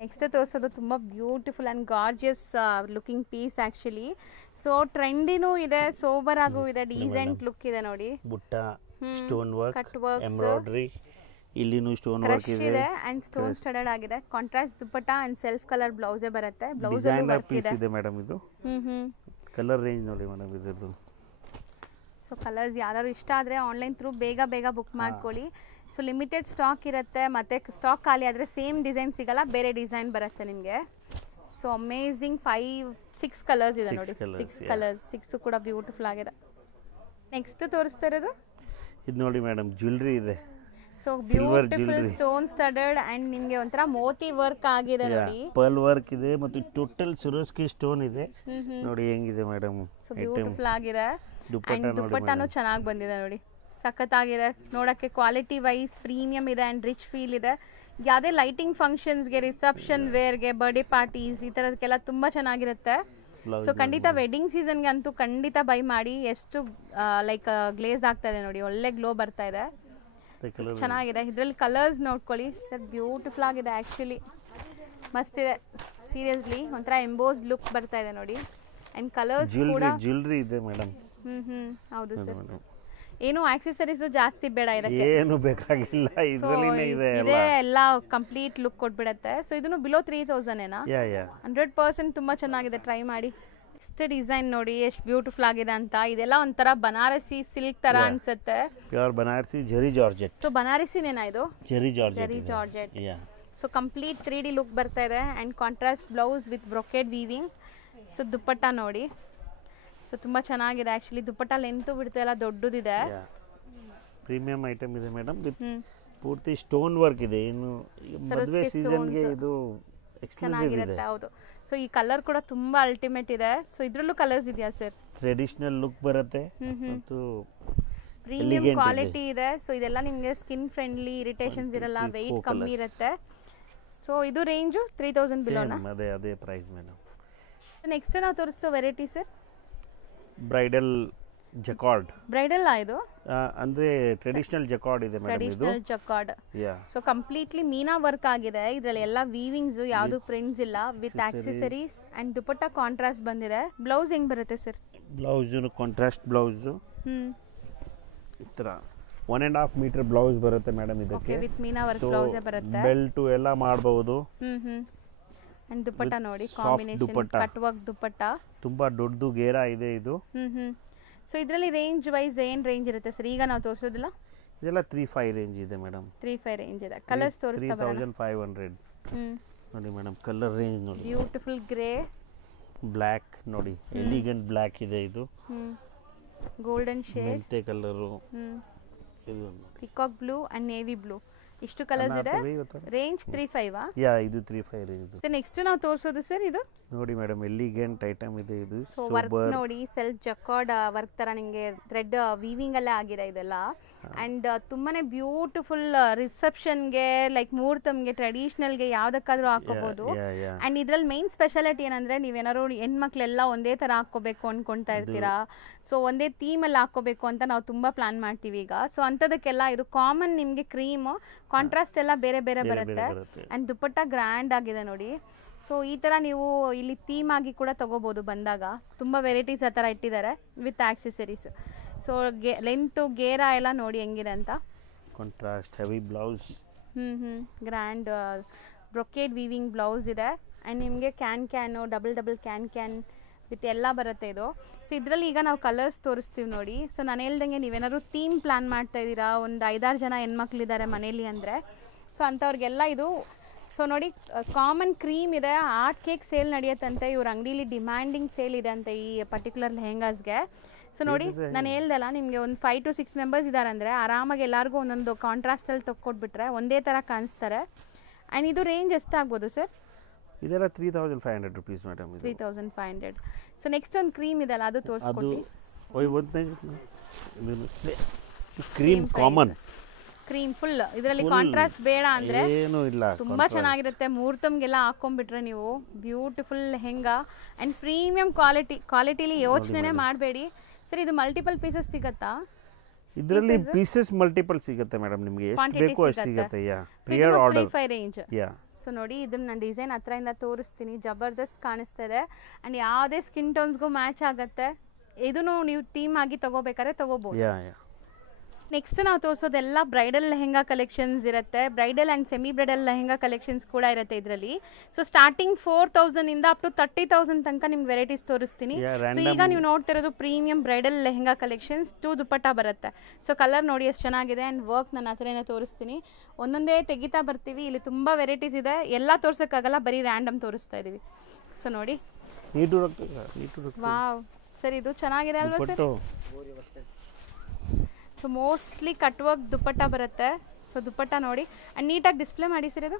ನೆಕ್ಸ್ಟ್ ತೋರಿಸೋದು ತುಂಬ beautiful and gorgeous looking piece actually. So ಟ್ರೆಂಡಿನೂ ಇದೆ, ಸೋಬರ್ ಆಗೂ ಇದೆ, ಡೀಸೆಂಟ್ ಲುಕ್ ಇದೆ ನೋಡಿ. Butta, stone work, cut work, embroidery, ಇಲ್ಲಿನೂ ಸ್ಟೋನ್ ವರ್ಕ್ ಇದೆ ಅಂಡ್ ಸ್ಟೋನ್ ಸ್ಟಡೆಡ್ ಆಗಿದೆ. Contrast dupatta and self colour ಬ್ಲೌಸೇ ಬರುತ್ತೆ. ಬ್ಲೌಸ್ ವರ್ಕ್ ಇದೆ ಮೇಡಮ್. ಇದು ಕಲರ್ ರೇಂಜ್ ನೋಡಿ ಮೇಡಮ್ ಇದರದ್ದು. ಸೊ ಕಲರ್ಸ್ ಯಾವ್ದಾದ್ರು ಇಷ್ಟ ಆದರೆ ಆನ್ಲೈನ್ ಥ್ರೂ ಬೇಗ ಬುಕ್ ಮಾಡ್ಕೊಳ್ಳಿ. ಸೊ ಲಿಮಿಟೆಡ್ ಸ್ಟಾಕ್ ಇರುತ್ತೆ, ಮತ್ತು ಸ್ಟಾಕ್ ಖಾಲಿ ಆದರೆ ಸೇಮ್ ಡಿಸೈನ್ ಸಿಗಲ್ಲ, ಬೇರೆ ಡಿಸೈನ್ ಬರುತ್ತೆ ನಿಮಗೆ. ಸೊ ಅಮೇಝಿಂಗ್ 5-6 ಕಲರ್ಸ್ ಇದೆ ನೋಡಿ. 6 ಕಲರ್ಸ್, 6 ಕೂಡ ಬ್ಯೂಟಿಫುಲ್ ಆಗಿದೆ. ನೆಕ್ಸ್ಟ್ ತೋರಿಸ್ತಾ ಇರೋದು ಇದು ನೋಡಿ ಮೇಡಮ್, ಜ್ಯುವೆಲ್ರಿ ಇದೆ. So beautiful stone studded and ನಿಮಗೆ ಒಂಥರ ಮೋತಿ ವರ್ಕ್ ಆಗಿದೆ ನೋಡಿ. ಪರ್ಲ್ ವರ್ಕ್ ಇದೆ ಮತ್ತು ಟೋಟಲ್ ಸುರೋಸ್ಕಿ ಸ್ಟೋನ್ ಇದೆ ನೋಡಿ ಹೆಂಗಿದೆ ಮೇಡಮ್. ಸೊ ಬ್ಯೂಟಿಫುಲ್ ಆಗಿದೆ. ಅಂಡ್ ದುಪ್ಪಟ್ಟನೂ ಚೆನ್ನಾಗಿ ಬಂದಿದೆ ನೋಡಿ, ಸಖತ್ತಾಗಿದೆ ನೋಡೋಕ್ಕೆ. ಕ್ವಾಲಿಟಿ ವೈಸ್ ಪ್ರೀಮಿಯಮ್ ಇದೆ ಆ್ಯಂಡ್ ರಿಚ್ ಫೀಲ್ ಇದೆ. ಯಾವುದೇ ಲೈಟಿಂಗ್ ಫಂಕ್ಷನ್ಸ್ಗೆ, ರಿಸೆಪ್ಷನ್ ವೇರ್ಗೆ, ಬರ್ಡೇ ಪಾರ್ಟೀಸ್ ಈ ಥರದಕ್ಕೆಲ್ಲ ತುಂಬ ಚೆನ್ನಾಗಿರುತ್ತೆ. ಸೊ ಖಂಡಿತ ವೆಡ್ಡಿಂಗ್ ಸೀಸನ್ಗೆ ಅಂತೂ ಖಂಡಿತ ಬೈ ಮಾಡಿ. ಎಷ್ಟು ಲೈಕ್ ಗ್ಲೇಸ್ ಆಗ್ತಾ ಇದೆ ನೋಡಿ, ಒಳ್ಳೆ ಗ್ಲೋ ಬರ್ತಾ ಇದೆ, ಚೆನ್ನಾಗಿದೆ. ಇದರಲ್ಲಿ ಕಲರ್ಸ್ ನೋಡ್ಕೊಳ್ಳಿ ಸರ್, ಬ್ಯೂಟಿಫುಲ್ ಆಗಿದೆ ಆ್ಯಕ್ಚುಲಿ, ಮಸ್ತ್ ಇದೆ ಸೀರಿಯಸ್ಲಿ. ಒಂಥರ ಎಂಬೋಸ್ಡ್ ಲುಕ್ ಬರ್ತಾ ಇದೆ ನೋಡಿ. ಆ್ಯಂಡ್ ಕಲರ್ಸ್ ಕೂಡ ಜ್ಯುವೆಲ್ರಿ ಇದೆ ಮೇಡಮ್. ಹೌದು ಸರ್. ಏನು ಆಕ್ಸೆಸರೀಸ್ ಜಾಸ್ತಿ ಬೇಡ, ಇದಕ್ಕೆ ಏನು ಬೇಕಾಗಿಲ್ಲ, ಇದೇ ಎಲ್ಲ ಕಂಪ್ಲೀಟ್ ಲುಕ್ ಕೊಟ್ಬಿಡತ್ತೆ. ಸೊ ಇದನ್ನು ಬಿಲೋ 3000 ಏನಾ? 100% ತುಂಬಾ ಚೆನ್ನಾಗಿದೆ, ಟ್ರೈ ಮಾಡಿ. ನೆಕ್ಸ್ಟ್ ಡಿಸೈನ್ ನೋಡಿ ಎಷ್ಟು ಬ್ಯೂಟಿಫುಲ್ ಆಗಿದೆ ಅಂತ. ಇದೆಲ್ಲ ಒಂಥರ ಬನಾರಸಿ ಸಿಲ್ಕ್ ತರ ಅನ್ಸುತ್ತೆ. ಪ್ಯೂರ್ ಬನಾರಸಿ ಜರಿ ಜಾರ್ಜೆಟ್. ಸೊ ಬನಾರಸಿನೇನಾ ಇದು? ಜರಿ georgette. So complete 3D look ಬರ್ತಾ ಇದೆ and contrast blouse with brocade weaving. So dupatta ನೋಡಿ, ಸೊ ತುಂಬ ಚೆನ್ನಾಗಿದೆ ಆ್ಯಕ್ಚುಲಿ. ದುಪ್ಪಟ್ಟ ಲೆಂತು ಬಿಡ್ತಾ ಎಲ್ಲ ದೊಡ್ಡದಿದೆ. ಪ್ರೀಮಿಯಂ ಐಟಮ್ ಇದೆ ಮೇಡಮ್, ಪೂರ್ತಿ ಸ್ಟೋನ್ ವರ್ಕ್ ಇದೆ. ಏನು ಮದುವೆ ಸೀಸನ್ಗೆ ಇದು ಚೆನ್ನಾಗಿರುತ್ತೆ. ಹೌದು. ಸೊ ಈ ಕಲರ್ ಕೂಡ ತುಂಬಾ ಅಲ್ಟಿಮೇಟ್ ಇದೆ. ಸೊ ಇದರಲ್ಲೂ ಕಲರ್ಸ್ ಇದೆಯಾ ಸರ್? ಟ್ರೆಡಿಷನಲ್ ಲುಕ್ ಬರುತ್ತೆ ಮತ್ತು ಪ್ರೀಮಿಯಂ ಕ್ವಾಲಿಟಿ ಇದೆ. ಸೊ ಇದೆಲ್ಲ ನಿಮಗೆ ಸ್ಕಿನ್ ಫ್ರೆಂಡ್ಲಿ, ಇರಿಟೇಷನ್ಸ್ ಇರಲ್ಲ, ವೆಯ್ಟ್ ಕಮ್ಮಿ ಇರುತ್ತೆ. ಸೊ ಇದು ರೇಂಜು 3000 ಬಿಲೋನಾ? ಅದೇ ಪ್ರೈಸ್ ಮೇಡಮ್. ನೆಕ್ಸ್ಟ್ ನಾವು ತೋರಿಸೋ variety sir, bridal jacquard. Bridal ಇದು ಅಂದ್ರೆ ಟ್ರೆಡಿಷನಲ್ ಜಕಾರ್ಡ್ ಇದೆ ಮೇಡಮ್. ಇದು ಟ್ರೆಡಿಷನಲ್ ಜಕಾರ್ಡ್. ಸೊ ಕಂಪ್ಲೀಟ್ಲಿ ಮೀನಾ ವರ್ಕ್ ಆಗಿದೆ. ಇದರಲ್ಲಿ ಎಲ್ಲ ವೀವಿಂಗ್ಸ್, ಯಾವುದು ಪ್ರಿಂಟ್ಸ್ ಇಲ್ಲ, with accessories and dupatta contrast ಬಂದಿದೆ. ಬ್ಲೌಸ್ ಹೆಂಗ್ ಬರುತ್ತೆ ಸರ್? ಬ್ಲೌಸ್ ಕಾಂಟ್ರಾಸ್ಟ್ ಬ್ಲೌಸ್ ಈ ತರ 1.5 ಮೀಟರ್ ಬ್ಲೌಸ್ ಬರುತ್ತೆ ಮೇಡಮ್ ಇದಕ್ಕೆ. ವಿತ್ ಮೀನಾ ವರ್ಕ್ ಬ್ಲೌಸ್ ಬರುತ್ತೆ. ಬೆಲ್ಟ್ ಎಲ್ಲ ಮಾಡಬಹುದು. ಅಂಡ್ ದುಪಟ್ಟ ನೋಡಿ, ಕಾಂಬಿನೇಷನ್ ಕಟ್ ವರ್ಕ್ ದುಪಟ್ಟ, ತುಂಬಾ ದೊಡ್ಡದು ಗೇರಾ ಇದೆ ಇದು. ಸೊ ಇದರಲ್ಲಿ ರೇಂಜ್ ವೈಸ್ ಏನ್ ರೇಂಜ್ ಇರುತ್ತೆ ಸರ್? ಈಗ ನಾವು ತೋರಿಸೋದಿಲ್ಲ, ಇದೆಲ್ಲ 3-5 ರೇಂಜ್ ಇದೆ ಮೇಡಮ್. 3-5 ರೇಂಜ್ ಇದೆ. ಕಲರ್ಸ್ ತೋರಿಸ್ತಾ ಬರೋಣ. 3500 ನೋಡಿ ಮೇಡಮ್. ಕಲರ್ ರೇಂಜ್ ನೋಡಿ, ಬ್ಯೂಟಿಫುಲ್ ಗ್ರೇ, ಬ್ಲ್ಯಾಕ್ ನೋಡಿ, ಎಲಿಗೆಂಟ್ ಬ್ಲ್ಯಾಕ್ ಇದೆ ಇದು. ಗೋಲ್ಡನ್ ಶೇಡ್, ಮೆಂತೆ ಕಲರ್, ಇದು peacock blue and navy blue, ಇಷ್ಟು ಕಲರ್ಸ್ ಇದೆ. ರೇಂಜ್ 3-5 ಇದು 3-5 ರೇಂಜ್. ನೆಕ್ಸ್ಟ್ ನಾವು ತೋರಿಸೋದು ಸರ್ ಇದು ನೋಡಿ ಮೇಡಮ್, ಎಲಿಗೆಂಟ್ ಐಟಮ್ ಇದೆ ಇದು. ಸೊ ವರ್ಕ್ ನೋಡಿ, ಸೆಲ್ಫ್ ಜಕಾರ್ಡ್ ವರ್ಕ್ ತರ ನಿಮಗೆ ಥ್ರೆಡ್ ವೀವಿಂಗ್ ಅಲ್ಲೇ ಆಗಿದೆ ಇದೆಲ್ಲ. ಅಂಡ್ ತುಂಬಾನೇ ಬ್ಯೂಟಿಫುಲ್ ರಿಸೆಪ್ಷನ್ಗೆ, ಲೈಕ್ ಮುಹೂರ್ತಮ್ಗೆ, ಟ್ರೆಡಿಷನಲ್ಗೆ ಯಾವ್ದಕ್ಕಾದ್ರೂ ಹಾಕೋಬಹುದು. ಅಂಡ್ ಇದ್ರಲ್ಲಿ ಮೈನ್ ಸ್ಪೆಷಾಲಿಟಿ ಏನಂದ್ರೆ, ನೀವೇನಾದ್ರು ಹೆಣ್ಮಕ್ಳೆಲ್ಲ ಒಂದೇ ತರ ಹಾಕೋಬೇಕು ಅನ್ಕೊಂತಾ ಇರ್ತೀರಾ. ಸೊ ಒಂದೇ ಥೀಮ್ ಅಲ್ಲಿ ಹಾಕೋಬೇಕು ಅಂತ ನಾವು ತುಂಬಾ ಪ್ಲಾನ್ ಮಾಡ್ತೀವಿ ಈಗ. ಸೊ ಅಂತದಕ್ಕೆಲ್ಲ ಇದು ಕಾಮನ್. ನಿಮ್ಗೆ ಕ್ರೀಮ್ ಕಾಂಟ್ರಾಸ್ಟ್ ಎಲ್ಲ ಬೇರೆ ಬೇರೆ ಬರುತ್ತೆ. ಅಂಡ್ ದುಪಟ್ಟ ಗ್ರ್ಯಾಂಡ್ ಆಗಿದೆ ನೋಡಿ. ಸೊ ಈ ಥರ ನೀವು ಇಲ್ಲಿ ಥೀಮ್ ಆಗಿ ಕೂಡ ತಗೋಬೋದು ಬಂದಾಗ. ತುಂಬ ವೆರೈಟೀಸ್ ಆ ಥರ ಇಟ್ಟಿದ್ದಾರೆ ವಿತ್ ಆಕ್ಸೆಸರೀಸ್. ಸೊ ಲೆಂತು ಗೇರಾ ಎಲ್ಲ ನೋಡಿ ಹೆಂಗಿದೆ ಅಂತ. Contrast heavy blouse, grand brocade weaving blouse ಇದೆ. ಆ್ಯಂಡ್ ನಿಮಗೆ ಕ್ಯಾನು, ಡಬಲ್ ಕ್ಯಾನ್ ವಿತ್ ಎಲ್ಲ ಬರುತ್ತೆ ಇದು. ಸೊ ಇದರಲ್ಲಿ ಈಗ ನಾವು ಕಲರ್ಸ್ ತೋರಿಸ್ತೀವಿ ನೋಡಿ. ಸೊ ನಾನು ಹೇಳ್ದಂಗೆ ನೀವೇನಾದ್ರು ಥೀಮ್ ಪ್ಲ್ಯಾನ್ ಮಾಡ್ತಾ ಇದ್ದೀರಾ, ಒಂದು 5-6 ಜನ ಹೆಣ್ಮಕ್ಳಿದ್ದಾರೆ ಮನೇಲಿ ಅಂದರೆ, ಸೊ ಅಂಥವ್ರಿಗೆಲ್ಲ ಇದು. ಸೊ ನೋಡಿ, ಕಾಮನ್ ಕ್ರೀಮ್ ಇದೆ. ಆರ್ಟ್ ಕೇಕ್ ಸೇಲ್ ನಡೆಯುತ್ತಂತೆ ಇವ್ರ ಅಂಗಡೀಲಿ, ಡಿಮ್ಯಾಂಡಿಂಗ್ ಸೇಲ್ ಇದೆ ಅಂತ ಈ ಪರ್ಟಿಕ್ಯುಲರ್ ಲೆಹೆಂಗಾಸ್ಗೆ. ಸೊ ನೋಡಿ ನಾನು ಹೇಳ್ದಲ್ಲ ನಿಮಗೆ ಒಂದು 5 to 6 ಮೆಂಬರ್ಸ್ ಇದ್ದಾರೆ ಅಂದರೆ ಆರಾಮಾಗಿ ಎಲ್ಲರಿಗೂ ಒಂದೊಂದು ಕಾಂಟ್ರಾಸ್ಟಲ್ಲಿ ತೊಗೊಟ್ಬಿಟ್ರೆ ಒಂದೇ ಥರ ಕಾಣಿಸ್ತಾರೆ. ಆ್ಯಂಡ್ ಇದು ರೇಂಜ್ ಎಷ್ಟಾಗ್ಬೋದು ಸರ್? ಇದೆಲ್ಲ 3500 rupees ಮೇಡಮ್. 3500. ಸೊ ನೆಕ್ಸ್ಟ್ ಒಂದು ಕ್ರೀಮ್ ಇದೆಲ್ಲ ಅದು ತೋರಿಸ್ಕೊಡಿ. ಕ್ರೀಮ್ ಕಾಮನ್, ಕ್ರೀಮ್ ಫುಲ್ ಇದರಲ್ಲಿ ಕಾಂಟ್ರಾಸ್ಟ್ ಬೇಡ ಅಂದರೆ ಏನೂ ಇಲ್ಲ, ತುಂಬ ಚೆನ್ನಾಗಿರುತ್ತೆ. ಮುಹೂರ್ತಮ್ಗೆಲ್ಲ ಹಾಕೊಂಡ್ಬಿಟ್ರೆ ನೀವು ಬ್ಯೂಟಿಫುಲ್ ಲೆಹೆಂಗಾ ಆ್ಯಂಡ್ ಪ್ರೀಮಿಯಂ ಕ್ವಾಲಿಟಿಲಿ ಯೋಚನೆ ಮಾಡಬೇಡಿ. ಸರ್ ಇದು ಮಲ್ಟಿಪಲ್ ಪೀಸಸ್ ಸಿಗತ್ತಾ? ಇದರಲ್ಲಿ ಪೀಸಸ್ ಮಲ್ಟಿಪಲ್ ಸಿಗುತ್ತೆ ಮೇಡಮ್, ನಿಮಗೆ ಎಷ್ಟು ಬೇಕು ಅಷ್ಟು ಸಿಗುತ್ತೆ. ಪ್ರಿಯರ್ ಆರ್ಡರ್ 5 ರೇಂಜ್. ಸೊ ನೋಡಿ ಇದನ್ನ ನಾನು ಡಿಸೈನ್ ಹತ್ರದಿಂದ ತೋರಿಸ್ತೀನಿ, ಜಬರ್ದಸ್ತ್ ಕಾಣಿಸ್ತಿದೆ ಆ್ಯಂಡ್ ಯಾವುದೇ ಸ್ಕಿನ್ ಟೋನ್ಸ್ಗೂ ಮ್ಯಾಚ್ ಆಗುತ್ತೆ. ಇದನ್ನು ನೀವು ಥೀಮ್ ಆಗಿ ತಗೋಬೇಕಾದ್ರೆ ತಗೋಬೋದು. ನೆಕ್ಸ್ಟ್ ನಾವು ತೋರಿಸೋದೆಲ್ಲ ಬ್ರೈಡಲ್ ಲೆಹೆಂಗಾ ಕಲೆಕ್ಷನ್ಸ್ ಇರುತ್ತೆ. Bridal and semi bridal lehenga collections ಕೂಡ ಇರುತ್ತೆ ಇದರಲ್ಲಿ. ಸೊ ಸ್ಟಾರ್ಟಿಂಗ್ 4000 ಇಂದ ಅಪ್ ಟು 30,000 ತನಕ ನಿಮ್ಗೆ ವೆರೈಟೀಸ್ ತೋರಿಸ್ತೀನಿ. ಸೊ ಈಗ ನೀವು ನೋಡ್ತಿರೋದು ಪ್ರೀಮಿಯಂ ಬ್ರೈಡಲ್ ಲೆಹೆಂಗಾ ಕಲೆಕ್ಷನ್ಸ್. 2 ದುಪ್ಪಟ್ಟ ಬರುತ್ತೆ. ಸೊ ಕಲರ್ ನೋಡಿ ಎಷ್ಟು ಚೆನ್ನಾಗಿದೆ ಆ್ಯಂಡ್ ವರ್ಕ್ ನಾನು ಹತ್ರನೇ ತೋರಿಸ್ತೀನಿ. ಒಂದೊಂದೇ ತೆಗಿತಾ ಬರ್ತೀವಿ. ಇಲ್ಲಿ ತುಂಬ ವೆರೈಟೀಸ್ ಇದೆ, ಎಲ್ಲ ತೋರ್ಸೋಕ್ಕಾಗಲ್ಲ, ಬರೀ ರ್ಯಾಂಡಮ್ ತೋರಿಸ್ತಾ ಇದ್ದೀವಿ. ಸೊ ನೋಡಿ ವಾವ್ ಸರ್ ಇದು ಚೆನ್ನಾಗಿದೆ ಅಲ್ವಾ sir? So mostly cut work dupatta ಬರುತ್ತೆ. ಸೊ ದುಪ್ಪಟ್ಟ ನೋಡಿ ಆ್ಯಂಡ್ ನೀಟಾಗಿ ಡಿಸ್ಪ್ಲೇ ಮಾಡಿ ಸರ್. ಇದು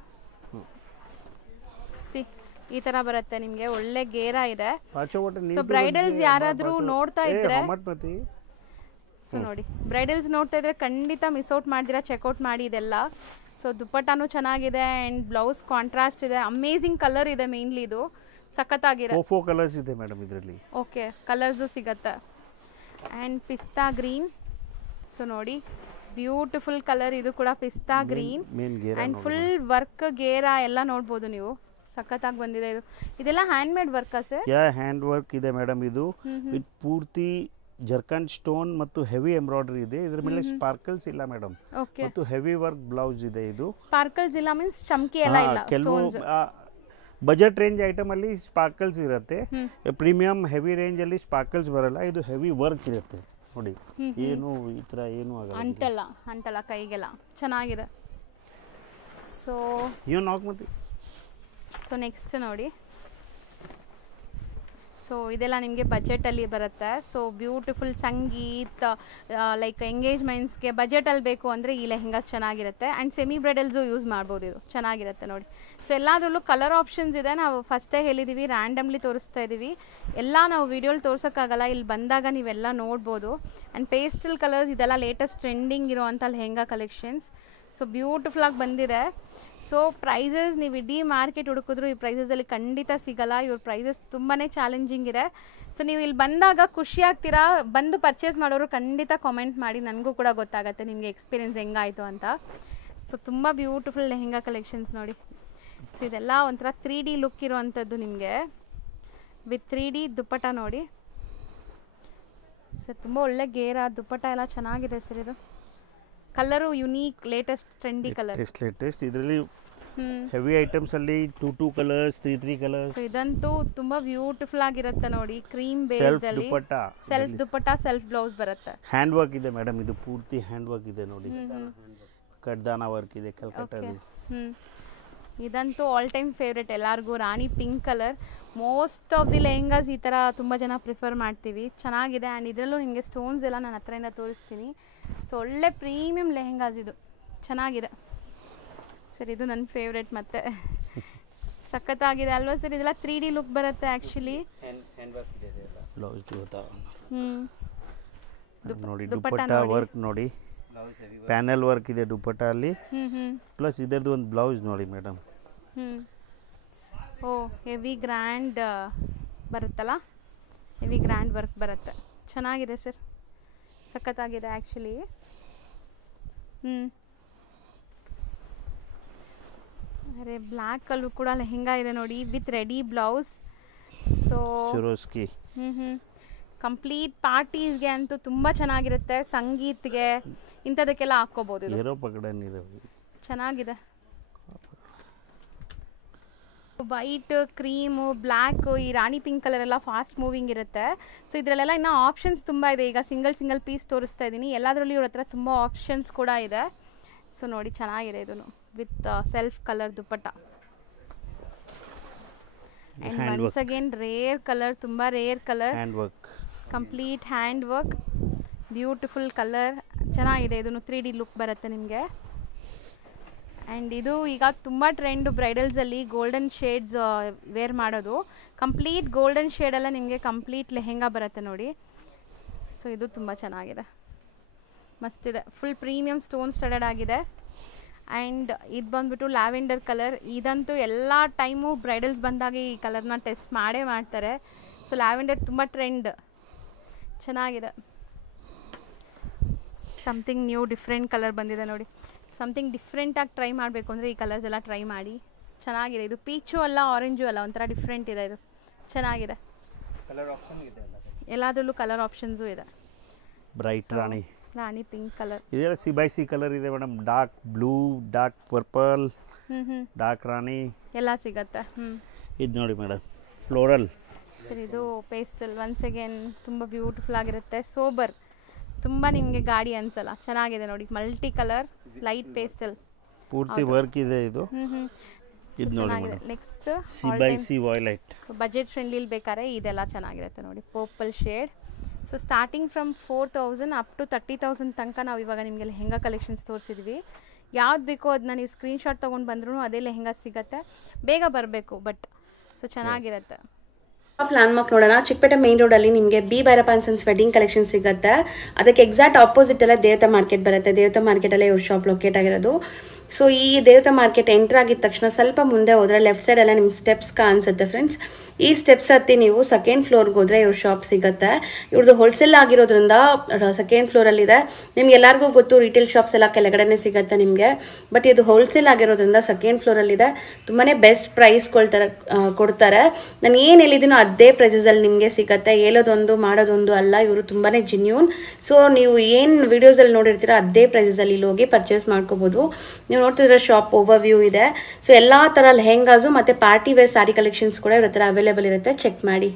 ಸಿ ಈ ಥರ ಬರುತ್ತೆ ನಿಮಗೆ, ಒಳ್ಳೆ ಗೇರ ಇದೆ. ಸೊ ಬ್ರೈಡಲ್ಸ್ ಯಾರಾದರೂ ನೋಡ್ತಾ ಇದ್ರೆ, ಸೊ ನೋಡಿ ಬ್ರೈಡಲ್ಸ್ ನೋಡ್ತಾ ಇದ್ರೆ ಖಂಡಿತ ಮಿಸ್ ಔಟ್ ಮಾಡ್ದಿರಾ, ಚೆಕ್ಔಟ್ ಮಾಡಿ ಇದೆಲ್ಲ. ಸೊ ದುಪ್ಪಟ್ಟನೂ ಚೆನ್ನಾಗಿದೆ ಆ್ಯಂಡ್ ಬ್ಲೌಸ್ ಕಾಂಟ್ರಾಸ್ಟ್ ಇದೆ, ಅಮೇಝಿಂಗ್ ಕಲರ್ ಇದೆ. ಮೇನ್ಲಿ ಇದು ಸಖತ್ತಾಗಿದೆ. 4 ಕಲರ್ಸ್ ಇದೆ ಮೇಡಮ್ ಇದರಲ್ಲಿ. ಓಕೆ ಕಲರ್ಸು ಸಿಗತ್ತೆ ಆ್ಯಂಡ್ ಪಿಸ್ತಾ ಗ್ರೀನ್. ಸೊ ನೋಡಿ ಬ್ಯೂಟಿಫುಲ್ ಕಲರ್, ಇದು ಕೂಡ pista green and full work ಗೇರಾ ಎಲ್ಲ ನೋಡ್ಬೋದು ನೀವು, ಸಖತ್ತಾಗಿ ಬಂದಿದೆ. ಇದೆಲ್ಲ ಹ್ಯಾಂಡ್ ಮೇಡ್ ವರ್ಕಾ ಸರ್? ಹ್ಯಾಂಡ್ ವರ್ಕ್ ಇದೆ ಮೇಡಮ್. ಇದು ಪೂರ್ತಿ ಜರ್ಕನ್ ಸ್ಟೋನ್ ಮತ್ತು ಹೆವಿ ಎಂಬ್ರಾಯ್ಡರಿ ಇದೆ. ಇದರ ಮೇಲೆ ಸ್ಪಾರ್ಕಲ್ಸ್ ಇಲ್ಲ ಮೇಡಮ್, ಮತ್ತು ಹೆವಿ ವರ್ಕ್ ಬ್ಲೌಸ್ ಇದೆ. ಇದು ಸ್ಪಾರ್ಕಲ್ಸ್ ಇಲ್ಲ ಮೀನ್ಸ್ ಚಮಕಿ ಎಲ್ಲ ಇಲ್ಲ. ಕೆಲವು ಬಜೆಟ್ ರೇಂಜ್ ಐಟಮ್ ಅಲ್ಲಿ ಸ್ಪಾರ್ಕಲ್ಸ್ ಇರುತ್ತೆ, ಪ್ರೀಮಿಯಂ ಹೆವಿ ರೇಂಜ್ ಅಲ್ಲಿ ಸ್ಪಾರ್ಕಲ್ಸ್ ಬರಲ್ಲ. ಇದು ಹೆವಿ ವರ್ಕ್ ಇರುತ್ತೆ ನೋಡಿ, ಏನು ಈ ಥರ ಏನು ಆಗಲ್ಲ, ಅಂಟಲ್ಲ ಕೈಗೆಲ್ಲ, ಚೆನ್ನಾಗಿದೆ. ಸೊ ಸೊ ನೆಕ್ಸ್ಟ್ ನೋಡಿ, ಸೊ ಇದೆಲ್ಲ ನಿಮಗೆ ಬಜೆಟಲ್ಲಿ ಬರುತ್ತೆ. ಸೊ ಬ್ಯೂಟಿಫುಲ್ ಸಂಗೀತ ಲೈಕ್ ಎಂಗೇಜ್ಮೆಂಟ್ಸ್ಗೆ ಬಜೆಟಲ್ಲಿ ಬೇಕು ಅಂದರೆ ಈ ಲೆಹೆಂಗಾಸ್ ಚೆನ್ನಾಗಿರುತ್ತೆ. ಆ್ಯಂಡ್ ಸೆಮಿ ಬ್ರೈಡಲ್ಸು ಯೂಸ್ ಮಾಡ್ಬೋದು, ಇದು ಚೆನ್ನಾಗಿರುತ್ತೆ ನೋಡಿ. ಸೊ ಎಲ್ಲದರಲ್ಲೂ ಕಲರ್ ಆಪ್ಷನ್ಸ್ ಇದೆ. ನಾವು ಫಸ್ಟೇ ಹೇಳಿದ್ದೀವಿ ರ್ಯಾಂಡಮ್ಲಿ ತೋರಿಸ್ತಾ ಇದ್ದೀವಿ, ಎಲ್ಲ ನಾವು ವೀಡಿಯೋಲಿ ತೋರ್ಸೋಕ್ಕಾಗಲ್ಲ, ಇಲ್ಲಿ ಬಂದಾಗ ನೀವೆಲ್ಲ ನೋಡ್ಬೋದು. ಆ್ಯಂಡ್ ಪೇಸ್ಟಲ್ ಕಲರ್ಸ್ ಇದೆಲ್ಲ ಲೇಟೆಸ್ಟ್ ಟ್ರೆಂಡಿಂಗ್ ಇರೋವಂಥ ಲೆಹೆಂಗಾ ಕಲೆಕ್ಷನ್ಸ್. ಸೊ ಬ್ಯೂಟಿಫುಲ್ಲಾಗಿ ಬಂದಿದೆ. ಸೊ ಪ್ರೈಸಸ್ ನೀವು ಇಡೀ ಮಾರ್ಕೆಟ್ ಹುಡುಕಿದ್ರು ಈ ಪ್ರೈಸಸಲ್ಲಿ ಖಂಡಿತ ಸಿಗಲ್ಲ. ಇವ್ರ ಪ್ರೈಸಸ್ ತುಂಬಾ ಚಾಲೆಂಜಿಂಗ್ ಇದೆ. ಸೊ ನೀವು ಇಲ್ಲಿ ಬಂದಾಗ ಖುಷಿ ಆಗ್ತೀರಾ. ಬಂದು ಪರ್ಚೇಸ್ ಮಾಡೋರು ಖಂಡಿತ ಕಾಮೆಂಟ್ ಮಾಡಿ, ನನಗೂ ಕೂಡ ಗೊತ್ತಾಗುತ್ತೆ ನಿಮಗೆ ಎಕ್ಸ್ಪೀರಿಯನ್ಸ್ ಹೆಂಗಾಯಿತು ಅಂತ. ಸೊ ತುಂಬ ಬ್ಯೂಟಿಫುಲ್ ಲೆಹೆಂಗಾ ಕಲೆಕ್ಷನ್ಸ್ ನೋಡಿ. ಸೊ ಇದೆಲ್ಲ ಒಂಥರ 3D ಲುಕ್ ಇರೋವಂಥದ್ದು ನಿಮಗೆ, ವಿತ್ 3D ದುಪ್ಪಟ ನೋಡಿ ಸರ್. ತುಂಬ ಒಳ್ಳೆ ಗೇರ ದುಪ್ಪಟ ಎಲ್ಲ ಚೆನ್ನಾಗಿದೆ ಸರ್. ಇದು colour unique, latest trendy colour. Latest ಇದರಲ್ಲಿ ಹೆವಿ ಐಟಮ್ಸ್ ಅಲ್ಲಿ 2 ಕಲರ್ಸ್ 3 ಕಲರ್ಸ್. ಸೊ ಇದಂತೂ ತುಂಬಾ ಬ್ಯೂಟಿಫುಲ್ ಆಗಿರುತ್ತೆ ನೋಡಿ, ಕ್ರೀಮ್ ಬೇಸ್ ಅಲ್ಲಿ ಸೆಲ್ಫ್ ದುಪ್ಪಟ್ಟ ಸೆಲ್ಫ್ ಬ್ಲೌಸ್ ಬರುತ್ತೆ. ಹ್ಯಾಂಡ್ ವರ್ಕ್ ಇದೆ ಮೇಡಮ್, ಇದು ಪೂರ್ತಿ ಹ್ಯಾಂಡ್ ವರ್ಕ್ ಇದೆ ನೋಡಿ, ಕಡ್ದಾನ ವರ್ಕ್ ಇದೆ ಕಲ್ಕಟ್ಟಾದಲ್ಲಿ. ಇದಂತೂ ಆಲ್ ಟೈಮ್ ಫೇವ್ರೆಟ್ ಎಲ್ಲರಿಗೂ, rani pink colour. Most of the lehengas ಈ ಥರ ತುಂಬ ಜನ ಪ್ರಿಫರ್ ಮಾಡ್ತೀವಿ, ಚೆನ್ನಾಗಿದೆ. ಆ್ಯಂಡ್ ಇದರಲ್ಲೂ ನಿಮಗೆ ಸ್ಟೋನ್ಸ್ ಎಲ್ಲ ನಾನು ಹತ್ರದಿಂದ ತೋರಿಸ್ತೀನಿ. ಸೊ ಒಳ್ಳೆ ಪ್ರೀಮಿಯಂ ಲೆಹೆಂಗಾಸ್, ಇದು ಚೆನ್ನಾಗಿದೆ ಸರ್. ಇದು ನನ್ನ ಫೇವ್ರೆಟ್, ಮತ್ತೆ ಸಖತ್ತಾಗಿದೆ ಅಲ್ವಾ ಸರ್? ಇದೆಲ್ಲ 3D ಲುಕ್ ಬರುತ್ತೆ ಆ್ಯಕ್ಚುಲಿ. ನೋಡಿ ದುಪ್ಪಟ್ಟ ವರ್ಕ್ ನೋಡಿ, ಪ್ಯಾನೆಲ್ ವರ್ಕ್ ಇದೆ ದುಪ್ಪಟ್ಟ ಅಲ್ಲಿ, ಪ್ಲಸ್ ಇದರದ್ದು ಒಂದು ಬ್ಲೌಸ್ ನೋಡಿ ಮೇಡಮ್. ಓ ಹೆವಿ ಗ್ರ್ಯಾಂಡ್ ಬರುತ್ತಲ್ಲ, ಹೆವಿ ಗ್ರ್ಯಾಂಡ್ ವರ್ಕ್ ಬರುತ್ತೆ, ಚೆನ್ನಾಗಿದೆ ಸರ್, ಸಖತ್ತಾಗಿದೆ ಆ್ಯಕ್ಚುಲಿ. ಅರೆ ಬ್ಲ್ಯಾಕಲ್ಲೂ ಕೂಡ ಲೆಹೆಂಗಾ ಇದೆ ನೋಡಿ, with ready blouse. So complete ಪಾರ್ಟೀಸ್ಗೆ ಅಂತೂ ತುಂಬ ಚೆನ್ನಾಗಿರುತ್ತೆ, ಸಂಗೀತ್ಗೆ ಇಂಥದಕ್ಕೆಲ್ಲ ಹಾಕ್ಕೋಬೋದು. ಚೆನ್ನಾಗಿದೆ. ವೈಟ್, ಕ್ರೀಮು, ಬ್ಲ್ಯಾಕು, ಈ ರಾಣಿ ಪಿಂಕ್ ಕಲರ್ ಎಲ್ಲ ಫಾಸ್ಟ್ ಮೂವಿಂಗ್ ಇರುತ್ತೆ. ಸೊ ಇದರಲ್ಲೆಲ್ಲ ಇನ್ನೂ ಆಪ್ಷನ್ಸ್ ತುಂಬ ಇದೆ. ಈಗ ಸಿಂಗಲ್ ಪೀಸ್ ತೋರಿಸ್ತಾ ಇದ್ದೀನಿ, ಎಲ್ಲದರಲ್ಲೂ ಇವ್ರ ಹತ್ರ ತುಂಬ ಆಪ್ಷನ್ಸ್ ಕೂಡ ಇದೆ. ಸೊ ನೋಡಿ ಚೆನ್ನಾಗಿದೆ ಇದು, with self colour dupatta. And once again rare colour, ತುಂಬ rare colour. Complete hand work, beautiful colour, ಚೆನ್ನಾಗಿದೆ. ಇದನ್ನು 3D ಲುಕ್ ಬರುತ್ತೆ ನಿಮಗೆ. ಆ್ಯಂಡ್ ಇದು ಈಗ ತುಂಬ ಟ್ರೆಂಡು ಬ್ರೈಡಲ್ಸಲ್ಲಿ ಗೋಲ್ಡನ್ ಶೇಡ್ಸ್ ವೇರ್ ಮಾಡೋದು. ಕಂಪ್ಲೀಟ್ ಗೋಲ್ಡನ್ ಶೇಡೆಲ್ಲ ನಿಮಗೆ ಕಂಪ್ಲೀಟ್ ಲೆಹೆಂಗಾ ಬರುತ್ತೆ ನೋಡಿ. ಸೊ ಇದು ತುಂಬ ಚೆನ್ನಾಗಿದೆ, ಮಸ್ತಿದೆ. ಫುಲ್ ಪ್ರೀಮಿಯಮ್ ಸ್ಟೋನ್ ಸ್ಟಡೆಡ್ ಆಗಿದೆ. ಆ್ಯಂಡ್ ಇದು ಬಂದುಬಿಟ್ಟು ಲ್ಯಾವೆಂಡರ್ ಕಲರ್. ಇದಂತೂ ಎಲ್ಲ ಟೈಮು ಬ್ರೈಡಲ್ಸ್ ಬಂದಾಗ ಈ ಕಲರ್ನ ಟೆಸ್ಟ್ ಮಾಡೇ ಮಾಡ್ತಾರೆ. ಸೊ ಲ್ಯಾವೆಂಡರ್ ತುಂಬ ಟ್ರೆಂಡ್, ಚೆನ್ನಾಗಿದೆ. ಸಮಥಿಂಗ್ ನ್ಯೂ ಡಿಫ್ರೆಂಟ್ ಕಲರ್ ಬಂದಿದೆ ನೋಡಿ. ಸಮಥಿಂಗ್ ಡಿಫ್ರೆಂಟಾಗಿ ಟ್ರೈ ಮಾಡಬೇಕು ಅಂದರೆ ಈ ಕಲರ್ಸ್ ಎಲ್ಲ ಟ್ರೈ ಮಾಡಿ. ಚೆನ್ನಾಗಿದೆ. ಇದು ಪೀಚು ಅಲ್ಲ, ಆರೆಂಜು ಅಲ್ಲ, ಒಂಥರ ಡಿಫ್ರೆಂಟ್ ಇದೆ. ಇದು ಚೆನ್ನಾಗಿದೆ. ಕಲರ್ ಆಪ್ಷನ್ ಇದೆ, ಎಲ್ಲದರಲ್ಲೂ ಕಲರ್ ಆಪ್ಷನ್ಸು ಇದೆ. ಬ್ರೈಟ್ ರಾಣಿ ಪಿಂಕ್ ಕಲರ್, ಇದೆಲ್ಲ C/C ಕಲರ್ ಇದೆ madam. Dark blue, dark purple, dark rani ಎಲ್ಲ ಸಿಗತ್ತೆ. ಇದು ನೋಡಿ ಮೇಡಮ್, ಫ್ಲೋರಲ್. ಸರ್ ಇದು ಪೇಸ್ಟಲ್. ಒನ್ಸ್ ಅಗೇನ್ ತುಂಬ ಬ್ಯೂಟಿಫುಲ್ ಆಗಿರುತ್ತೆ. ಸೋಬರ್, ತುಂಬ ನಿಮಗೆ ಗಾಡಿ ಅನ್ಸಲ್ಲ. ಚೆನ್ನಾಗಿದೆ ನೋಡಿ. ಮಲ್ಟಿ ಕಲರ್ ಲೈಟ್ ಪೇಸ್ಟಲ್, ಪೂರ್ತಿ ವರ್ಕ್ ಇದೆ ಇದು. ಇದು ನೋಡಿ next C/C violet. So budget ಫ್ರೆಂಡ್ಲಿಲಿ ಬೇಕಾದ್ರೆ ಇದೆಲ್ಲ ಚೆನ್ನಾಗಿರುತ್ತೆ ನೋಡಿ. Purple shade. So starting from 4,000 up to 30,000 ತನಕ ನಾವು ಇವಾಗ ನಿಮಗೆ ಲೆಹೆಂಗಾ ಕಲೆಕ್ಷನ್ಸ್ ತೋರಿಸಿದ್ವಿ. ಯಾವ್ದು ಬೇಕೋ ಅದನ್ನ ನೀವು ಸ್ಕ್ರೀನ್ಶಾಟ್ ತೊಗೊಂಡು ಬಂದ್ರೂ ಅದೇ ಲೆಹೆಂಗಾ ಸಿಗುತ್ತೆ. ಬೇಗ ಬರಬೇಕು ಬಟ್. ಸೊ ಚೆನ್ನಾಗಿರುತ್ತೆ. ಲ್ಯಾಂಡ್ಮಾರ್ಕ್ ನೋಡೋಣ. ಚಿಕ್ಕಪೇಟೆ ಮೇನ್ ರೋಡಲ್ಲಿ ನಿಮಗೆ B Bhyrappa and sons wedding collection ಸಿಗುತ್ತೆ. ಅದಕ್ಕೆ ಎಕ್ಸಾಕ್ಟ್ ಆಪೋಸಿಟ್ ಎಲ್ಲ ದೇವತಾ ಮಾರ್ಕೆಟ್ ಬರುತ್ತೆ. ದೇವತಾ ಮಾರ್ಕೆಟಲ್ಲೇ ಇವ್ರ ಶಾಪ್ ಲೊಕೇಟ್ ಆಗಿರೋದು. ಸೊ ಈ ದೇವತಾ ಮಾರ್ಕೆಟ್ ಎಂಟರ್ ಆಗಿದ ತಕ್ಷಣ ಸ್ವಲ್ಪ ಮುಂದೆ ಹೋದರೆ ಲೆಫ್ಟ್ ಸೈಡ್ ಎಲ್ಲ ನಿಮ್ಗೆ ಸ್ಟೆಪ್ಸ್ ಕಾಣಿಸುತ್ತೆ ಫ್ರೆಂಡ್ಸ್. ಈ ಸ್ಟೆಪ್ಸ್ ಹತ್ತಿ ನೀವು ಸೆಕೆಂಡ್ ಫ್ಲೋರ್ಗೆ ಹೋದರೆ ಇವ್ರ ಶಾಪ್ ಸಿಗುತ್ತೆ. ಇವ್ರದ್ದು ಹೋಲ್ಸೇಲ್ ಆಗಿರೋದ್ರಿಂದ ಸೆಕೆಂಡ್ ಫ್ಲೋರಲ್ಲಿದೆ. ನಿಮ್ಗೆ ಎಲ್ಲರಿಗೂ ಗೊತ್ತು ರಿಟೇಲ್ ಶಾಪ್ಸ್ ಎಲ್ಲ ಕೆಳಗಡೆನೇ ಸಿಗುತ್ತೆ ನಿಮಗೆ. ಬಟ್ ಇದು ಹೋಲ್ಸೇಲ್ ಆಗಿರೋದ್ರಿಂದ ಸೆಕೆಂಡ್ ಫ್ಲೋರಲ್ಲಿದೆ. ತುಂಬಾ ಬೆಸ್ಟ್ ಪ್ರೈಸ್ ಕೊಡ್ತಾರೆ. ನಾನು ಏನು ಹೇಳಿದ್ದೀನೋ ಅದೇ ಪ್ರೈಸಸಲ್ಲಿ ನಿಮಗೆ ಸಿಗುತ್ತೆ. ಹೇಳೋದೊಂದು ಮಾಡೋದೊಂದು ಅಲ್ಲ. ಇವರು ತುಂಬಾ ಜೆನ್ಯೂನ್. ಸೊ ನೀವು ಏನು ವೀಡಿಯೋಸಲ್ಲಿ ನೋಡಿರ್ತೀರೋ ಅದೇ ಪ್ರೈಸಸಲ್ಲಿ ಇಲ್ಲಿ ಹೋಗಿ ಪರ್ಚೇಸ್ ಮಾಡ್ಕೋಬೋದು. ನೀವು ನೋಡ್ತಿದ್ರೆ ಶಾಪ್ ಓವರ್ ವ್ಯೂ ಇದೆ. ಸೊ ಎಲ್ಲ ಥರ ಲೆಹೆಂಗಾಸು ಮತ್ತು ಪಾರ್ಟಿ ವೇರ್ ಸ್ಯಾರಿ ಕಲೆಕ್ಷನ್ಸ್ ಕೂಡ ಇವ್ರ ಹತ್ರ ಅವೈಲೇಬಲ್ ಇರುತ್ತೆ. ಚೆಕ್ ಮಾಡಿ.